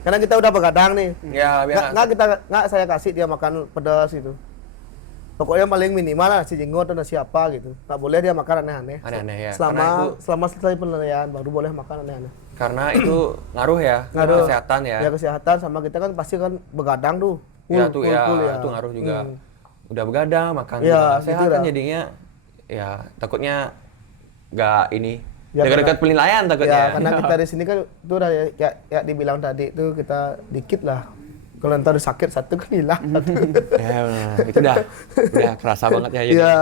karena kita udah begadang nih ya biar nggak saya kasih dia makan pedas gitu pokoknya paling minimal lah nasi jenggot atau nasi apa gitu nggak boleh dia makan aneh-aneh Aneh-aneh ya, karena itu- selama selesai penilaian baru boleh makan aneh-aneh karena itu ngaruh ya Ngaruh. kesehatan ya. ya kesehatan sama kita kan pasti kan begadang tuh Ya tuh ya, full itu ngaruh juga. Hmm. Udah begadang, makan Ya, juga nggak sehat gitu kan dah. jadinya ya takutnya nggak ini Ya, dekat-dekat penilaian takutnya. Ya karena kita di sini kan itu udah ya dibilang tadi itu kita dikit lah kalau ntar sakit satu kan hilang satu. Ya, benar. Itu udah kerasa banget ya jadi. ya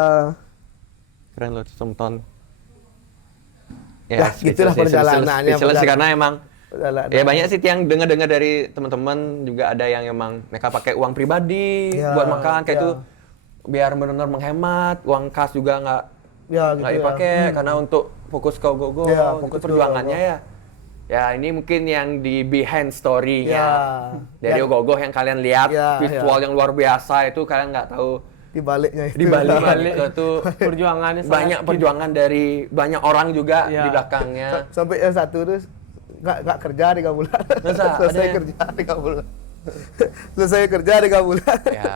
Keren loh tonton. Ya, gitulah perjalanannya, Speechless karena emang Perjalanan. ya banyak sih yang dengar-dengar dari teman-teman juga ada yang emang mereka pakai uang pribadi Ya, buat makan kayak ya. itu biar benar-benar menghemat, uang kas juga nggak ya gitu nggak ya. dipakai karena untuk fokus ke Ogogo, Iya, itu fokus ke perjuangannya Ogogo. ya. Ya ini mungkin yang di behind story-nya Ya. dari Ya. Ogogo yang kalian lihat Ya, visual ya. yang luar biasa itu kalian nggak tahu Di baliknya itu. di balik Balik itu tuh perjuangannya banyak sangat perjuangan dari banyak orang juga Ya. di belakangnya. Sampai yang satu tuh nggak kerja 3 bulan. Masa? Selesai Ada yang- kerja 3 bulan. Selesai kerja 3 bulan. Ya,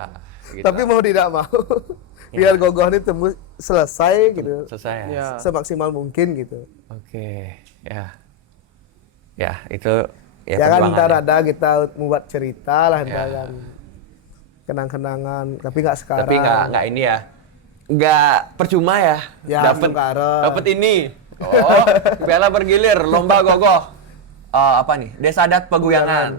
gitu Tapi lah. mau tidak mau, biar Gogoh ini tembus selesai gitu. Selesai ya. Ya. Semaksimal mungkin gitu. Oke, ya. Ya, itu ya Ya kan perjuangan ntar ya. ada kita membuat cerita lah ntar Ya. kan. Kenang-kenangan, tapi nggak sekarang. Tapi nggak ini ya. Nggak percuma ya. Ya, Dapat sekarang. dapat ini. Oh, bela bergilir lomba Gogoh. Apa nih? Desa Adat Peguyangan.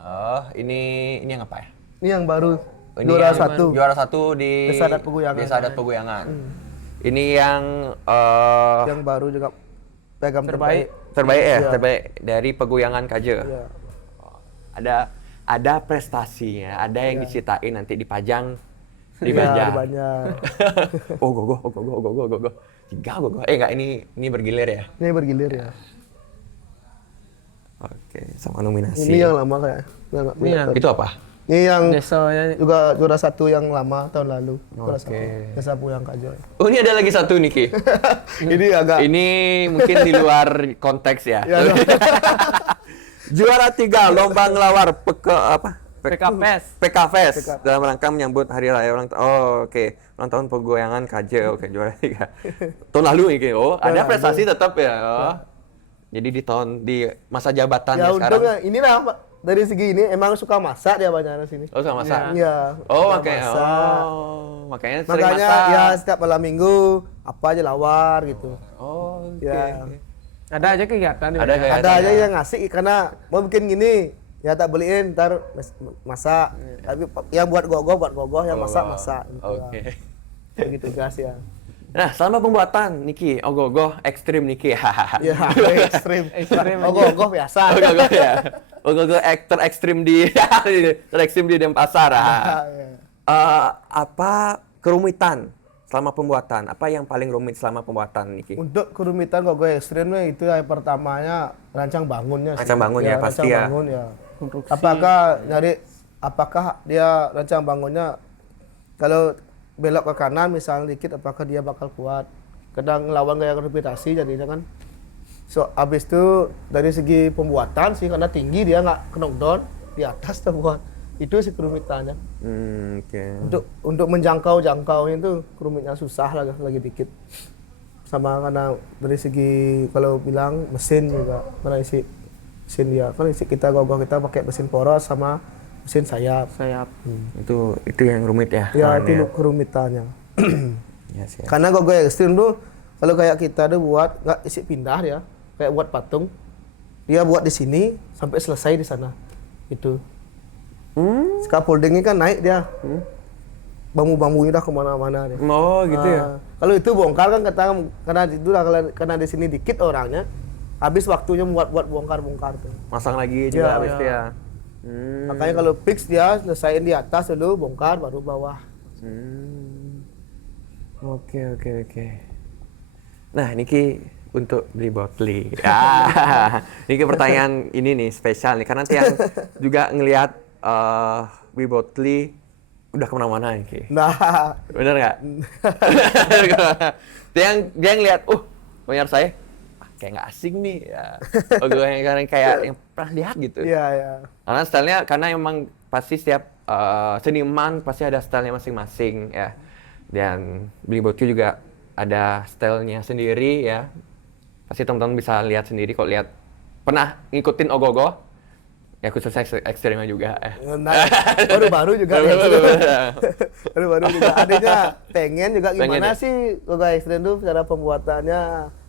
Oh, ini yang apa ya? Ini yang baru Ini juara yang 1. Juara 1 di Desa Adat Peguyangan. Desa Adat Peguyangan. Ini yang Yang baru juga pegang Terbaik. terbaik ya, Iya. terbaik dari Peguyangan Kaje. Iya. Ada prestasinya, ada yang diceritain nanti dipajang di Iya, Banjar. di Banjar. Oh gogoh. 3 gogoh. Enggak, ini bergilir ya. Ini bergilir ya. Oke, sama nominasi. Ini yang lama kayak. Ini yang Itu apa? Ini yang desanya juga juara 1 yang lama tahun lalu. Juara Oke. 1. Desa Puyang Kajo. Oh, ini ada lagi satu nih, Ki. Ini agak Ini mungkin di luar konteks ya. Ya, no. Juara 3 lomba ngelawar PKPS. PKFest PKFest. dalam rangka menyambut hari raya ulang tahun. Oh, oke. Ulang tahun Peguyangan KJ. Oke, juara 3. Tahun lalu ini. Oh, ada Tahun prestasi tetap ya. Oh. Jadi di masa jabatannya Ya sekarang. untungnya inilah Pak. Dari segi ini emang suka masak dia banyak sini. Oh, sama masak. Iya. Oh, suka makanya. masak. Oh, makanya sering Makanya masak. ya setiap malam minggu apa aja lawar gitu. Oh, oke. Ya. oke. ada aja kegiatan di Ada Banjar. kayak- Ada aja yang ngasih karena mau bikin gini ya tak beliin ntar masak. Tapi yang buat gogoh, yang masak. Gitu. Oke. Gitu guys ya. Nah, selama pembuatan Niki, Ogogoh ekstrim Niki. Ya, ekstrim. Ekstrim aja. Gogoh biasa. Ogogoh ya. Ogogoh terekstrim di terekstrim di Denpasar. Ya. Apa kerumitan selama pembuatan? Apa yang paling rumit selama pembuatan Niki? Untuk kerumitan gogoh ekstrimnya itu yang pertamanya rancang bangunnya. sih. Rancang bangun ya, pasti rancang ya. bangun ya. Konstruksi. Apakah dia rancang bangunnya kalau belok ke kanan misalnya dikit apakah dia bakal kuat? Kadang ngelawan gaya gravitasi jadinya kan. So abis itu dari segi pembuatan sih karena tinggi dia nggak knockdown di atas terbuat. Itu sih kerumitannya. Oke. Untuk menjangkau itu kerumitnya susah lagi dikit. Sama karena dari segi kalau bilang mesin juga karena isi mesin dia kan isi kita pakai mesin poros sama mesin sayap. Itu yang rumit ya. Ya bahannya. itu kerumitannya. Ya, siap. Karena gogoh ekstrim tuh kalau kayak kita tuh buat nggak isi pindah ya kayak buat patung dia buat di sini sampai selesai di sana itu. Scaffoldingnya kan naik dia. Bambu-bambunya udah kemana-mana deh. Oh, gitu ya. Kalau itu bongkar kan karena itu lah karena di sini dikit orangnya, habis waktunya buat bongkar tuh. Masang lagi juga Ya, habis itu ya. ya. Makanya kalau fix dia selesaiin di atas dulu bongkar baru bawah. Oke. Nah, Niki untuk beli Botli. Niki pertanyaan ini nih spesial nih karena nanti yang juga ngelihat beli Botli udah kemana-mana Niki. Nah, Bener nggak? dia ngelihat, bayar saya kayak nggak asing nih. Ya. Gue yang kayak yang pernah lihat gitu. iya ya. Karena stylenya, karena emang pasti setiap seniman pasti ada stylenya masing-masing ya. Dan Beli Botki juga ada stylenya sendiri ya. Pasti teman-teman bisa lihat sendiri kok lihat. Pernah ngikutin Ogogoh? Ya khusus ekstrimnya juga. Nah, baru-baru juga. Baru-baru juga. Adanya pengen juga Pengen gimana ya? sih gogoh ekstrim tuh cara pembuatannya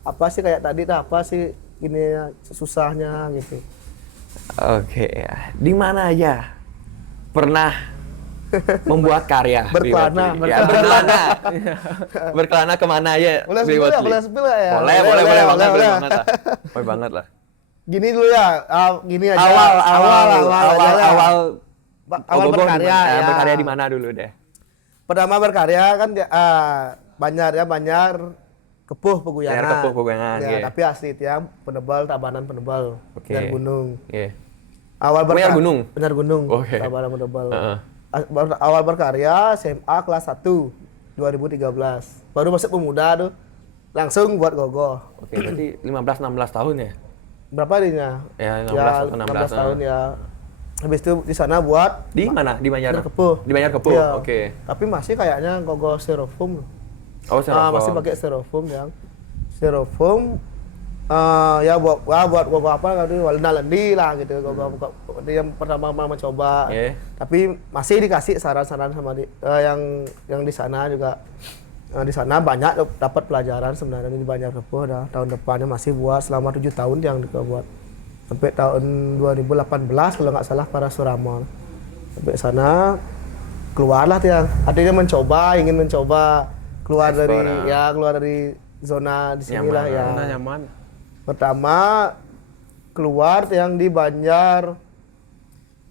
apa sih kayak tadi apa sih ini susahnya gitu. Oke ya. Di mana aja pernah membuat karya? Berkelana, Beli Botki? Ya, berkelana. Berkelana kemana aja? Boleh Beli spill ya, Botki? boleh spill ya? Boleh banget lah. Boleh banget lah. Gini dulu ya, gini aja. Awal Ogogoh berkarya di mana? ya. Berkarya di mana dulu deh? Pertama berkarya kan banyak kepuh peguyangan. Tiang kepuh peguyangan. Ya, tapi asli tiang penebal tabanan penebal. Oke. Tiang gunung. Iya. Awal Penyiar gunung? Penyiar gunung. Oke. Tabanan penebal. Heeh. Awal berkarya SMA kelas 1 2013. Baru masuk pemuda tuh. Langsung buat gogoh. Oke, berarti 15-16 tahun ya? Berapa dinya? Ya, 16 Ya, atau 16 tahun ya. Habis itu di sana buat Di mana? Di Banjar? Banjar Kepuh. Di Banjar Kepuh. Iya. Oke. Tapi masih kayaknya gogoh styrofoam. Oh, styrofoam. Masih pakai styrofoam yang styrofoam ya buat gogoh apa tadi lendi lah gitu gogoh yang pertama mencoba. Yeah. Tapi masih dikasih saran-saran sama yang di sana juga. Di sana banyak dapat pelajaran sebenarnya di Banjar Kepuh dah. Tahun depannya masih buat selama 7 tahun yang buat. Sampai tahun 2018 kalau nggak salah para Surama. Sampai sana keluarlah yang artinya ingin mencoba keluar dari zona di sinilah ya. Zona nyaman. Pertama keluar yang di Banjar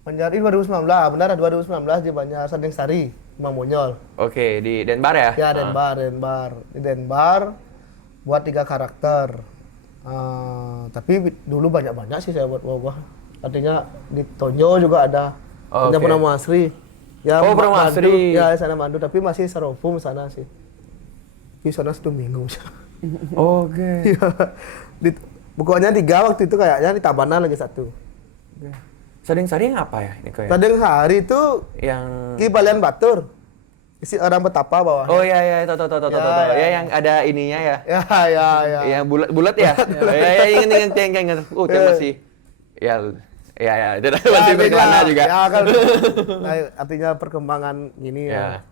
ini 2019, benar 2019 di Banjar Sandeng Sari, Mamonyol. Oke, di Denbar ya? Ya Denbar. Di Denbar buat 3 karakter. Tapi dulu banyak sih saya buat gogoh. Artinya di Tonyo juga ada. Oh, Ada oke. Purnama Asri. Ya, Oh, Purnama Mandu, Asri. Ya, di sana Mandu, tapi masih styrofoam sana sih. Di sana 1 minggu. Oke. Iya. Pokoknya 3 waktu itu kayaknya di Tabanan lagi 1. Sering-sering apa ya ini kayak? Tadeng hari itu Yang Ki Balian Batur. Isi orang betapa bawah. Oh iya, tahu. Ya. Ya yang ada ininya ya. Ya. Yang bulat ya? Ya, ingat. Itu masih ya, itu masih berkelana juga. Ya kan. Nah, artinya perkembangan ini ya.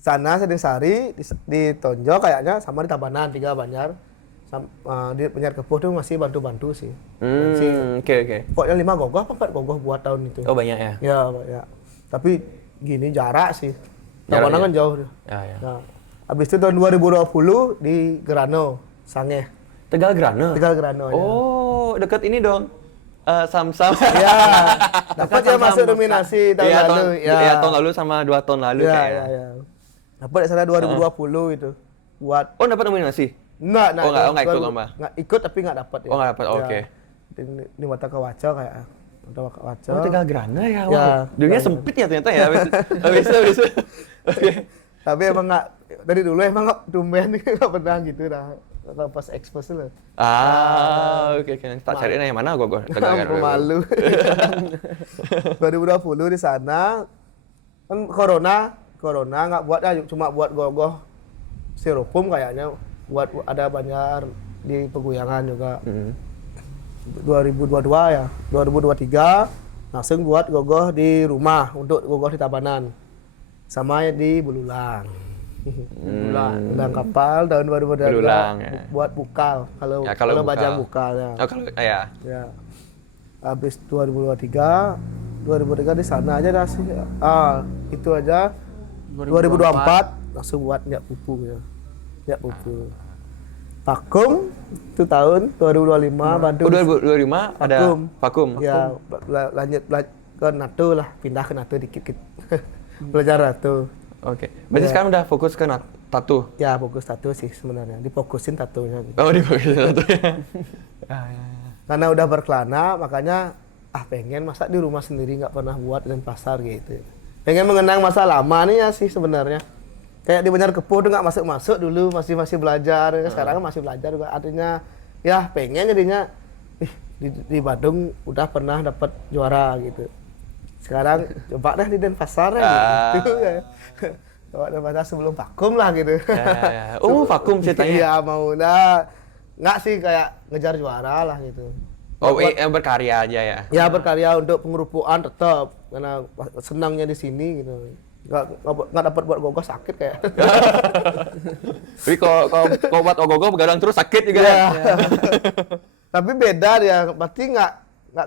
Sana Sandeng Sari di Tonjo kayaknya sama di Tabanan 3 Banjar. Di Banjar Kepuh tuh masih bantu-bantu sih. Oke. Pokoknya 5 gogoh apa 4 gogoh buat tahun itu. Oh banyak ya? Ya, banyak. Tapi gini jarak sih. Jarak Tabanan ya? kan jauh. Ya. Nah, habis itu tahun 2020 di Gerano, Sangeh. Tegal Grana? Tegal Gerano ya. Oh, deket ini dong. Samsam. Ya, dapat ya masuk nominasi tahun lalu. Iya, tahun lalu sama 2 tahun lalu kayaknya. Ya. Dapat di sana 2020 itu. Buat Oh, dapat nominasi? enggak nggak ikut lomba? Nggak ikut tapi nggak dapat ya. Oh, nggak dapat. Ya. Oke. Di Mata Kawaca kayak. Mata Kawaca. Oh, Tegal Grana ya. Ya, Wow. Dunia Tegal sempit ya ternyata ya. Habis itu. Oke. Tapi emang nggak dari dulu emang nggak tumben nggak pernah gitu dah. Kalau pas ekspos itu loh. Oke. Tak cari yang mana gua. Tegal Grana. Malu. 2020 di sana kan corona nggak buat ya cuma buat gogoh styrofoam kayaknya buat ada Banjar di peguyangan juga. 2022 ya 2023 langsung buat gogoh di rumah untuk gogoh di Tabanan sama di Bululang. Bululang kapal tahun 2023 Bululang, ya. buat bukal kalau Ya, kalau Bajang bukal. bukal ya. Oh, kalau ya. Ya. Habis 2023 di sana aja dah sih. Itu aja 2024 langsung buat Nyak Pupu ya. Nyak Pupu. Vakum itu tahun 2025 bantu. Oh, 2025 ada vakum. Ya, lanjut ke NATO lah, pindah ke NATO dikit-dikit. Belajar NATO. Oke. Berarti Ya. sekarang udah fokus ke tato. Ya, fokus tato sih sebenarnya. Difokusin tatonya gitu. Oh, di fokus tato ya. Karena udah berkelana, makanya pengen masa di rumah sendiri nggak pernah buat dan pasar gitu. Pengen mengenang masa lama nih ya sih sebenarnya. Kayak di Banjar Kepuh tuh nggak masuk dulu, masih belajar. Sekarang kan masih belajar juga. Artinya ya pengen jadinya di Bandung udah pernah dapat juara gitu. Sekarang coba deh di Denpasar ya gitu. Coba Denpasar sebelum vakum lah gitu. Ya. Oh, vakum ceritanya. Iya mau nggak sih kayak ngejar juara lah gitu. Oh, berkarya aja ya. Ya berkarya untuk pengerupuan tetap karena senangnya di sini gitu. Nggak dapat buat gogoh sakit kayak. Tapi kalau buat ogogo begadang terus sakit juga. Ya. Tapi beda dia, pasti nggak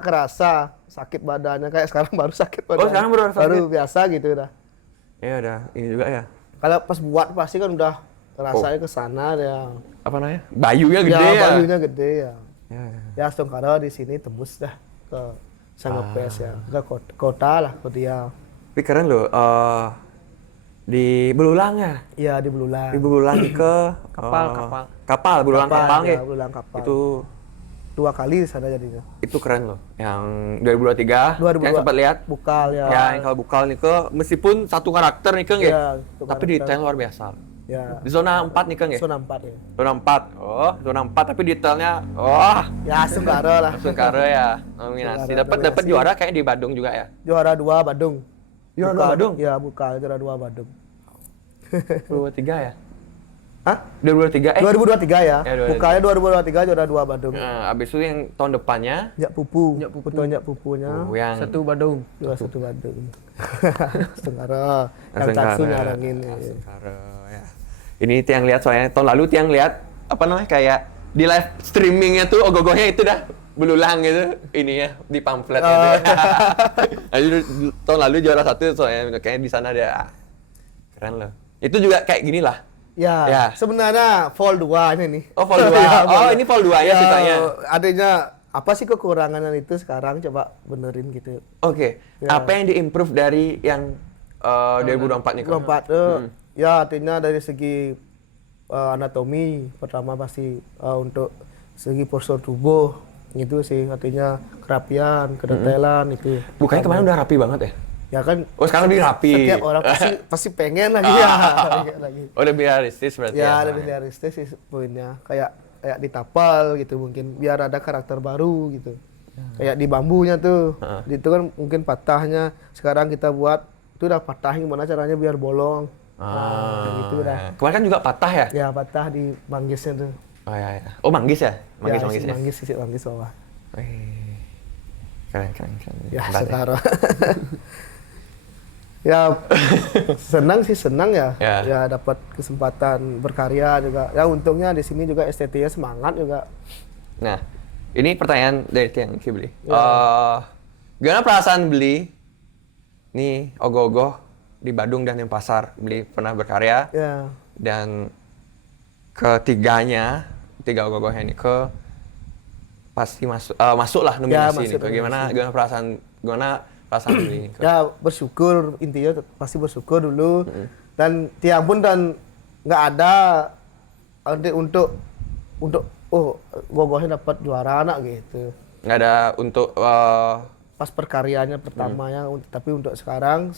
kerasa sakit badannya kayak sekarang baru sakit badan. Oh, sekarang baru sakit. Baru biasa gitu dah. Ya udah, ini juga ya. Kalau pas buat pasti kan udah rasanya ke sana ya. Apa namanya? Bayunya gede ya. Bayunya gede ya. Ya. Ya Songkara di sini tembus dah ke Sangepes ya. Ke kota lah, ke dia. Tapi keren loh. Di Belulang ya? Iya di Belulang. Di Belulang ke kapal Belulang kapal ya, ya? Belulang kapal. Itu 2 kali di sana jadinya. itu keren loh. Yang 2023 yang sempat lihat. Bukal ya. Ya, yang kalau Bukal nih ke meskipun satu karakter nih Kang ya. Iya, satu Tapi karakter. detail luar biasa. Ya. Di zona 4 nih Kang ya? Zona 4 ya. Zona 4. Oh, zona 4 tapi detailnya wah, Ya Sungkara lah. langsung kare ya nominasi. Sungkara Dapat nominasi. juara kayak di Badung juga ya. Juara 2 Badung. Juara Bukal. 2 Badung? Ya, Bukal juara 2 Badung. 2023 ya? Hah? 2023 2023 ya. Ya, 2023. Bukalnya 2023 juara 2 Badung. Nah, abis itu yang tahun depannya Nyak Pupu. Nyak Pupu. Foto Nyak Pupunya. yang Satu Badung. Juara 1 Badung. Sungkara. Yang Sungkara. Tatsu ngarangin. Sungkara, ya. Ini Tiang lihat soalnya tahun lalu Tiang lihat apa namanya kayak di live streamingnya tuh ogogohnya itu dah belulang gitu ininya di pamfletnya tuh. Jadi tahun lalu juara 1 soalnya kayaknya di sana ada keren loh. Itu juga kayak gini lah. Ya, Ya. sebenarnya Vol 2 ini nih. Oh, Vol 2. Ya, Oh, ini Vol 2 ya ceritanya. Adanya apa sih kekurangannya itu sekarang coba benerin gitu. Oke. Ya. Apa yang diimprove dari yang 2024 nih? Kang? 24 ya artinya dari segi anatomi pertama pasti untuk segi postur tubuh gitu sih artinya kerapian, kedetailan itu. Bukannya kemarin udah rapi banget ya? Ya kan Oh, sekarang lebih rapi. setiap orang pasti pengen lagi ya. lagi. Oh, lebih realistis berarti Ya lebih realistis sih poinnya kayak ditapal gitu mungkin biar ada karakter baru gitu kayak di bambunya tuh itu kan mungkin patahnya sekarang kita buat itu udah patah gimana caranya biar bolong gitu udah ya. Kemarin kan juga patah ya? ya patah di manggisnya tuh Oh ya, ya. Oh, manggis ya? Manggis ya? sisi manggis bawah Wih. Keren. ya Hebat sekarang ya senang ya Ya. ya dapat kesempatan berkarya juga ya untungnya di sini juga STT-nya semangat juga. Nah, ini pertanyaan dari Tiang Kibli. Ya. Gimana perasaan beli nih ogoh-ogoh di Badung dan Denpasar beli pernah berkarya Ya dan tiga ogoh-ogohnya ini pasti masuklah nominasi masuk ini. Gimana perasaan beli ini? ya bersyukur intinya pasti bersyukur dulu dan Tiang pun dan nggak ada untuk oh gogohnya dapat juara anak gitu Nggak ada untuk pas perkaryanya pertamanya tapi untuk sekarang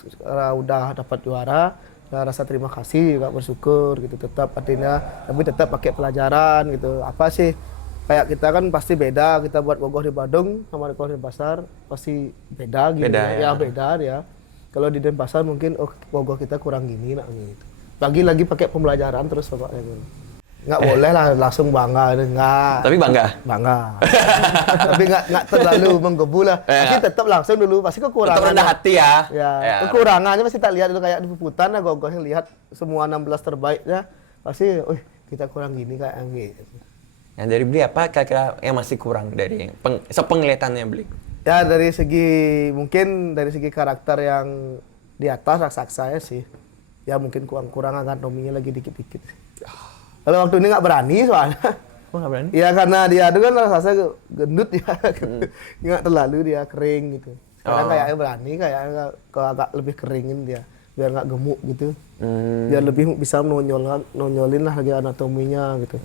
udah dapat juara ya rasa terima kasih juga bersyukur gitu tetap artinya tapi tetap pakai pelajaran gitu apa sih kayak kita kan pasti beda kita buat gogoh di Badung sama gogoh di Denpasar pasti beda gitu Beda, ya. beda ya kalau di Denpasar mungkin gogoh kita kurang gini nak gitu lagi pakai pembelajaran terus pokoknya gitu. Nggak boleh lah langsung bangga nggak tapi bangga. tapi nggak terlalu menggebu lah tapi tetap langsung dulu pasti Tetap kekurangan rendah hati ya. ya kekurangannya pasti tak lihat dulu kayak di Puputan lah gogohnya lihat semua 16 terbaiknya pasti kita kurang gini kayak gitu. Yang dari beli apa kira-kira yang masih kurang dari sepenglihatannya beli? Ya dari segi karakter yang di atas raksasa ya sih. Ya mungkin kurang anatominya lagi dikit-dikit. Kalau waktu ini nggak berani soalnya. Oh, nggak berani? Ya karena dia itu kan raksasa gendut ya. Nggak terlalu dia kering gitu. Sekarang kayaknya berani kayaknya agak lebih keringin dia. Biar nggak gemuk gitu. Biar lebih bisa nonyolin lah lagi anatominya gitu.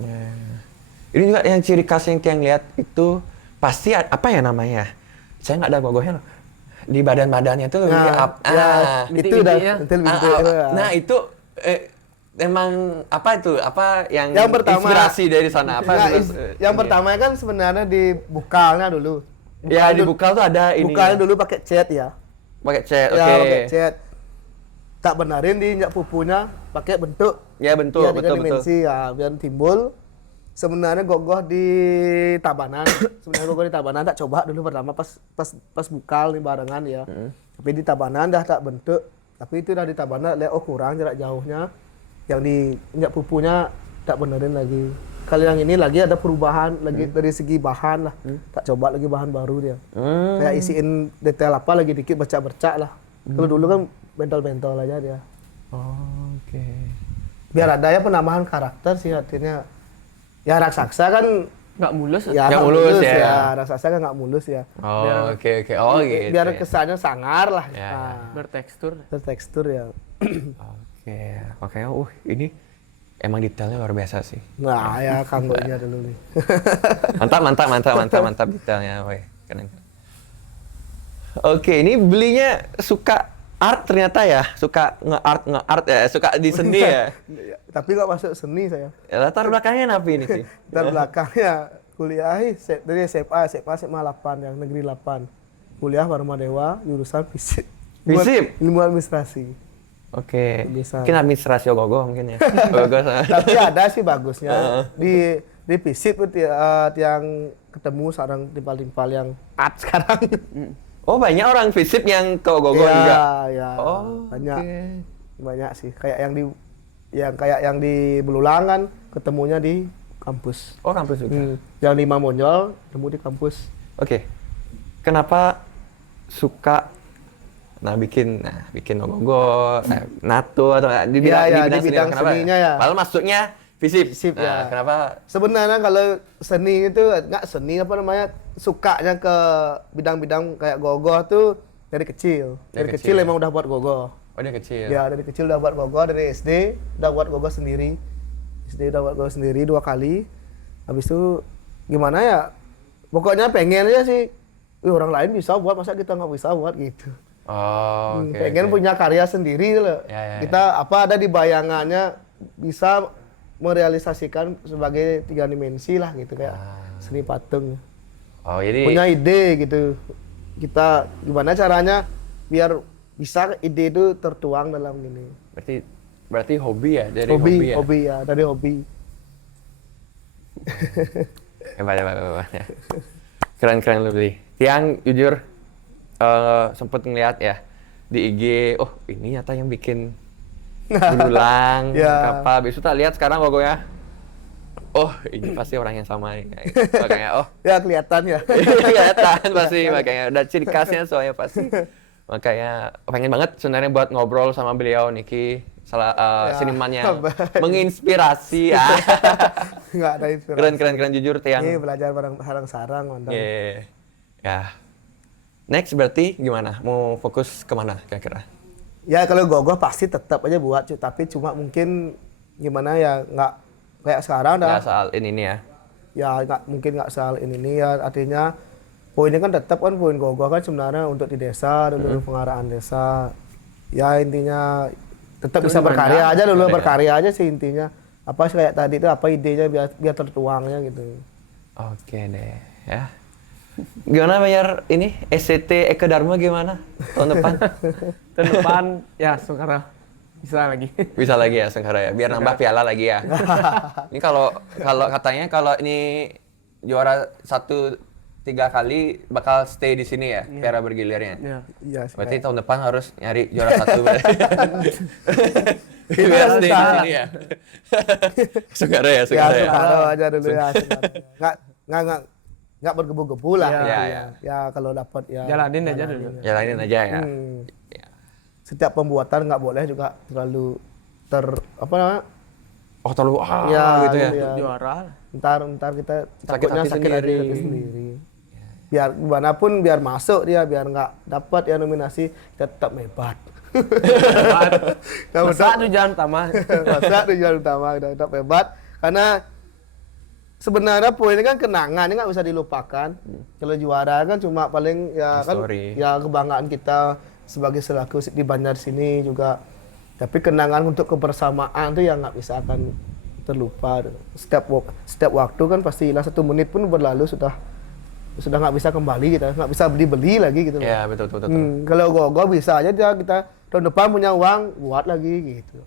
Ini juga yang ciri khas yang Tiang lihat itu pasti apa ya namanya? Saya nggak ada gogohnya loh. Di badan-badannya tuh lebih itu udah nah itu emang apa itu? Apa yang pertama inspirasi dari sana? Apa? Yang pertama kan sebenarnya di bukalnya dulu. Ya di bukal tuh ada ini. Bukalnya dulu pakai cat ya. Pakai cat, Ya oke. pakai cat. Tak benarin di Nyak Pupunya pakai bentuk. Ya bentuk, Ya, betul. dimensi ya biar timbul. Sebenarnya gogoh di Tabanan. Sebenarnya gogoh di Tabanan tak coba dulu pertama pas bukal nih barengan ya. Tapi di Tabanan dah tak bentuk. Tapi itu dah di Tabanan lihat kurang jarak jauhnya. Yang di Nyak Pupunya tak benerin lagi. Kalau yang ini lagi ada perubahan lagi dari segi bahan lah. Tak coba lagi bahan baru dia. Kayak isiin detail apa lagi dikit bercak-bercak lah. Kalau dulu kan bentol-bentol aja dia. Oke. Biar ada ya penambahan karakter sih artinya. Ya raksasa kan Nggak mulus. ya Nggak nggak mulus ya. Raksasa kan nggak mulus ya. Oh, oke. Oh, gitu. Biar kesannya sangar lah. Ya, Nah, Bertekstur. tertekstur ya. Oke, makanya ini emang detailnya luar biasa sih. Nah, ya kanggoknya dulu nih. Mantap detailnya, woi. Keren. Oke, ini belinya suka art ternyata ya, suka nge-art ya, suka di seni ya. Tapi nggak masuk seni saya. Ya, latar belakangnya apa ini sih? Latar belakangnya kuliah dari SMA 8 yang negeri 8. Kuliah Warma Dewa, jurusan fisip. Fisip? Ilmu administrasi. Oke, Bisa. mungkin administrasi ogogo mungkin ya. Ogogo sama. Tapi ada sih bagusnya. Di fisip itu yang ketemu sarang timpal-timpal yang art sekarang. Oh, banyak orang fisip yang ke ogogo ya, juga. Ya, Oh, banyak. oke. Banyak sih. Kayak yang di Belulangan ketemunya di kampus. Oh, kampus juga. Yang di Mamonyol ketemu di kampus. Oke. Kenapa suka bikin ogogo, NATO atau di bidang kenapa? seninya ya. Padahal masuknya fisip. Fisip, Nah, ya. kenapa? Sebenarnya kalau seni itu nggak seni apa namanya, sukanya ke bidang-bidang kayak gogoh tuh dari kecil. Dari kecil ya? emang udah buat gogoh. Oh, dia kecil. Ya, dari kecil udah buat gogoh, dari SD udah buat gogoh sendiri. SD udah buat gogoh sendiri 2 kali. Habis itu gimana ya? Pokoknya pengen aja sih. Orang lain bisa buat, masa kita nggak bisa buat gitu. Oh, oke. Pengen punya karya sendiri loh. Ya. Kita apa ada di bayangannya bisa merealisasikan sebagai 3 dimensi lah gitu, kayak seni patung. Oh, jadi Punya ide gitu. Kita gimana caranya biar bisa ide itu tertuang dalam gini. berarti hobi ya, dari hobi ya. Hobi ya, dari hobi. Hebat. Keren lu beli. Tiang jujur sempet ngeliat ya di IG, ini nyata yang bikin berulang Ya. apa. Besok tak lihat sekarang logonya. Ini pasti orang yang sama nih. Makanya Ya kelihatan ya. kelihatan pasti, makanya udah ciri khasnya soalnya pasti. Makanya pengen banget sebenarnya buat ngobrol sama beliau Niki, seniman yang menginspirasi. Nggak ada inspirasi. Keren jujur Tiang. Ini belajar bareng sarang-sarang, mantap. Ya. Next berarti gimana? Mau fokus kemana kira-kira? Ya kalau gogoh pasti tetap aja buat, tapi cuma mungkin gimana ya, nggak kayak sekarang dah. Ya soal ini ya. Ya nggak soal ini ya, artinya poinnya kan tetap kan, poin gogoh kan sebenarnya untuk di desa dulu, pengarahan desa. Ya intinya tetap bisa berkarya aja dulu, berkarya aja sih intinya. Apa sih kayak tadi itu, apa idenya biar tertuangnya gitu. Oke deh ya. Gimana bayar ini SCT Eka Dharma gimana tahun depan? Tahun depan ya Sengkara bisa lagi. Bisa lagi ya Sengkara ya, biar nambah piala lagi ya. Ini kalau katanya kalau ini juara 3 kali bakal stay di sini ya, piala bergilirnya. Iya sih. Berarti tahun depan harus nyari juara 1 biar stay di sini ya. Sengkara ya. Sengkara aja dulu ya. Nggak bergebu-gebu lah. Ya kalau dapat ya. Jalanin aja dulu. Jalanin aja ya. Ya. Setiap pembuatan nggak boleh juga terlalu Terlalu gitu ya. Juara. Ntar kita Sakit takutnya hati sakit hati sendiri. Biar gimana pun biar masuk dia, biar nggak dapat ya nominasi, kita tetap hebat. Masa tujuan utama. Masa tujuan utama kita tetap hebat, karena sebenarnya poinnya kan kenangan, ini nggak bisa dilupakan. Kalau juara kan cuma paling ya kan ya kebanggaan kita sebagai selaku di Banjar sini juga. Tapi kenangan untuk kebersamaan tuh yang nggak bisa akan terlupa. Setiap waktu kan pasti hilang, 1 menit pun berlalu sudah nggak bisa kembali, kita nggak bisa beli lagi gitu. Ya betul. Kalau gogo bisa aja kita tahun depan punya uang buat lagi gitu.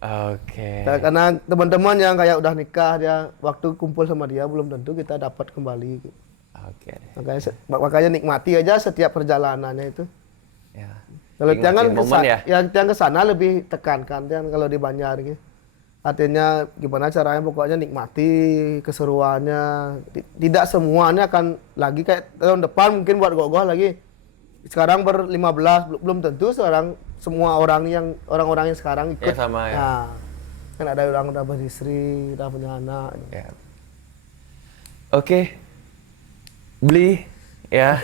Oke. Nah, karena teman-teman yang kayak udah nikah, dia waktu kumpul sama dia belum tentu kita dapat kembali. Gitu. Oke. Makanya nikmati aja setiap perjalanannya itu. Ya. Kalau jangan ya? ke sana lebih tekankan kan kalau di Banjar gitu. Artinya gimana caranya, pokoknya nikmati keseruannya. Tidak semuanya akan lagi kayak tahun depan mungkin buat gogoh lagi. Sekarang ber-15 belum tentu semua orang yang sekarang ikut. Ya, sama ya. Nah, kan ada orang udah beristri, udah punya anak. Ya. Oke. Beli ya.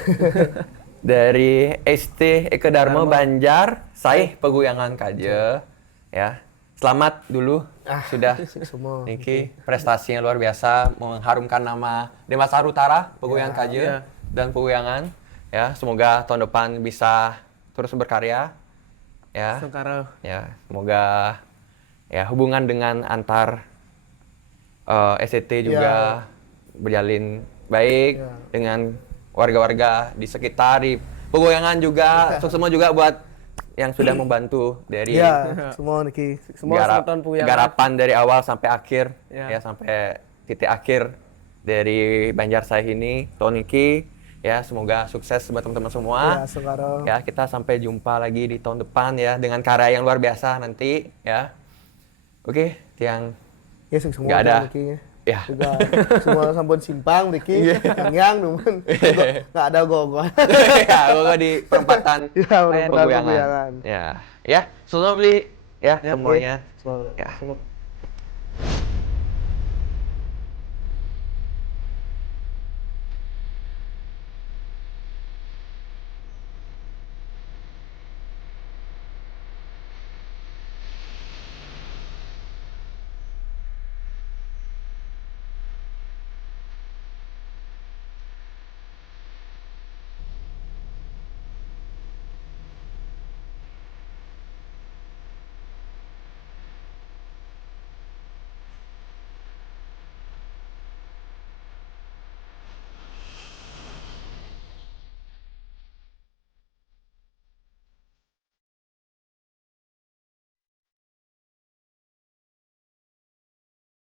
Dari ST Eka Dharma Banjar, Saih Peguyangan Kaje ya. selamat dulu sudah semua. Niki prestasinya luar biasa mengharumkan nama Denpasar Utara Pegoyangan KJ dan Pegoyangan ya. Semoga tahun depan bisa terus berkarya ya. Ya, semoga ya hubungan dengan antar SCT juga berjalin baik dengan warga-warga di sekitar di Pegoyangan juga. Semua juga buat yang sudah membantu dari semua Niki. Semua nonton Pegoyangan. garapan dari awal sampai akhir ya sampai titik akhir dari Banjarsai ini tahun ini ya. Semoga sukses buat teman-teman semua. Ya, kita sampai jumpa lagi di tahun depan ya dengan karya yang luar biasa nanti ya. Oke, tiang semua nggak ada ya juga semua sampun simpang Niki yang numun nggak ada gogo ya gogo di perempatan Pegoyangan ya selamat beli ya semuanya ya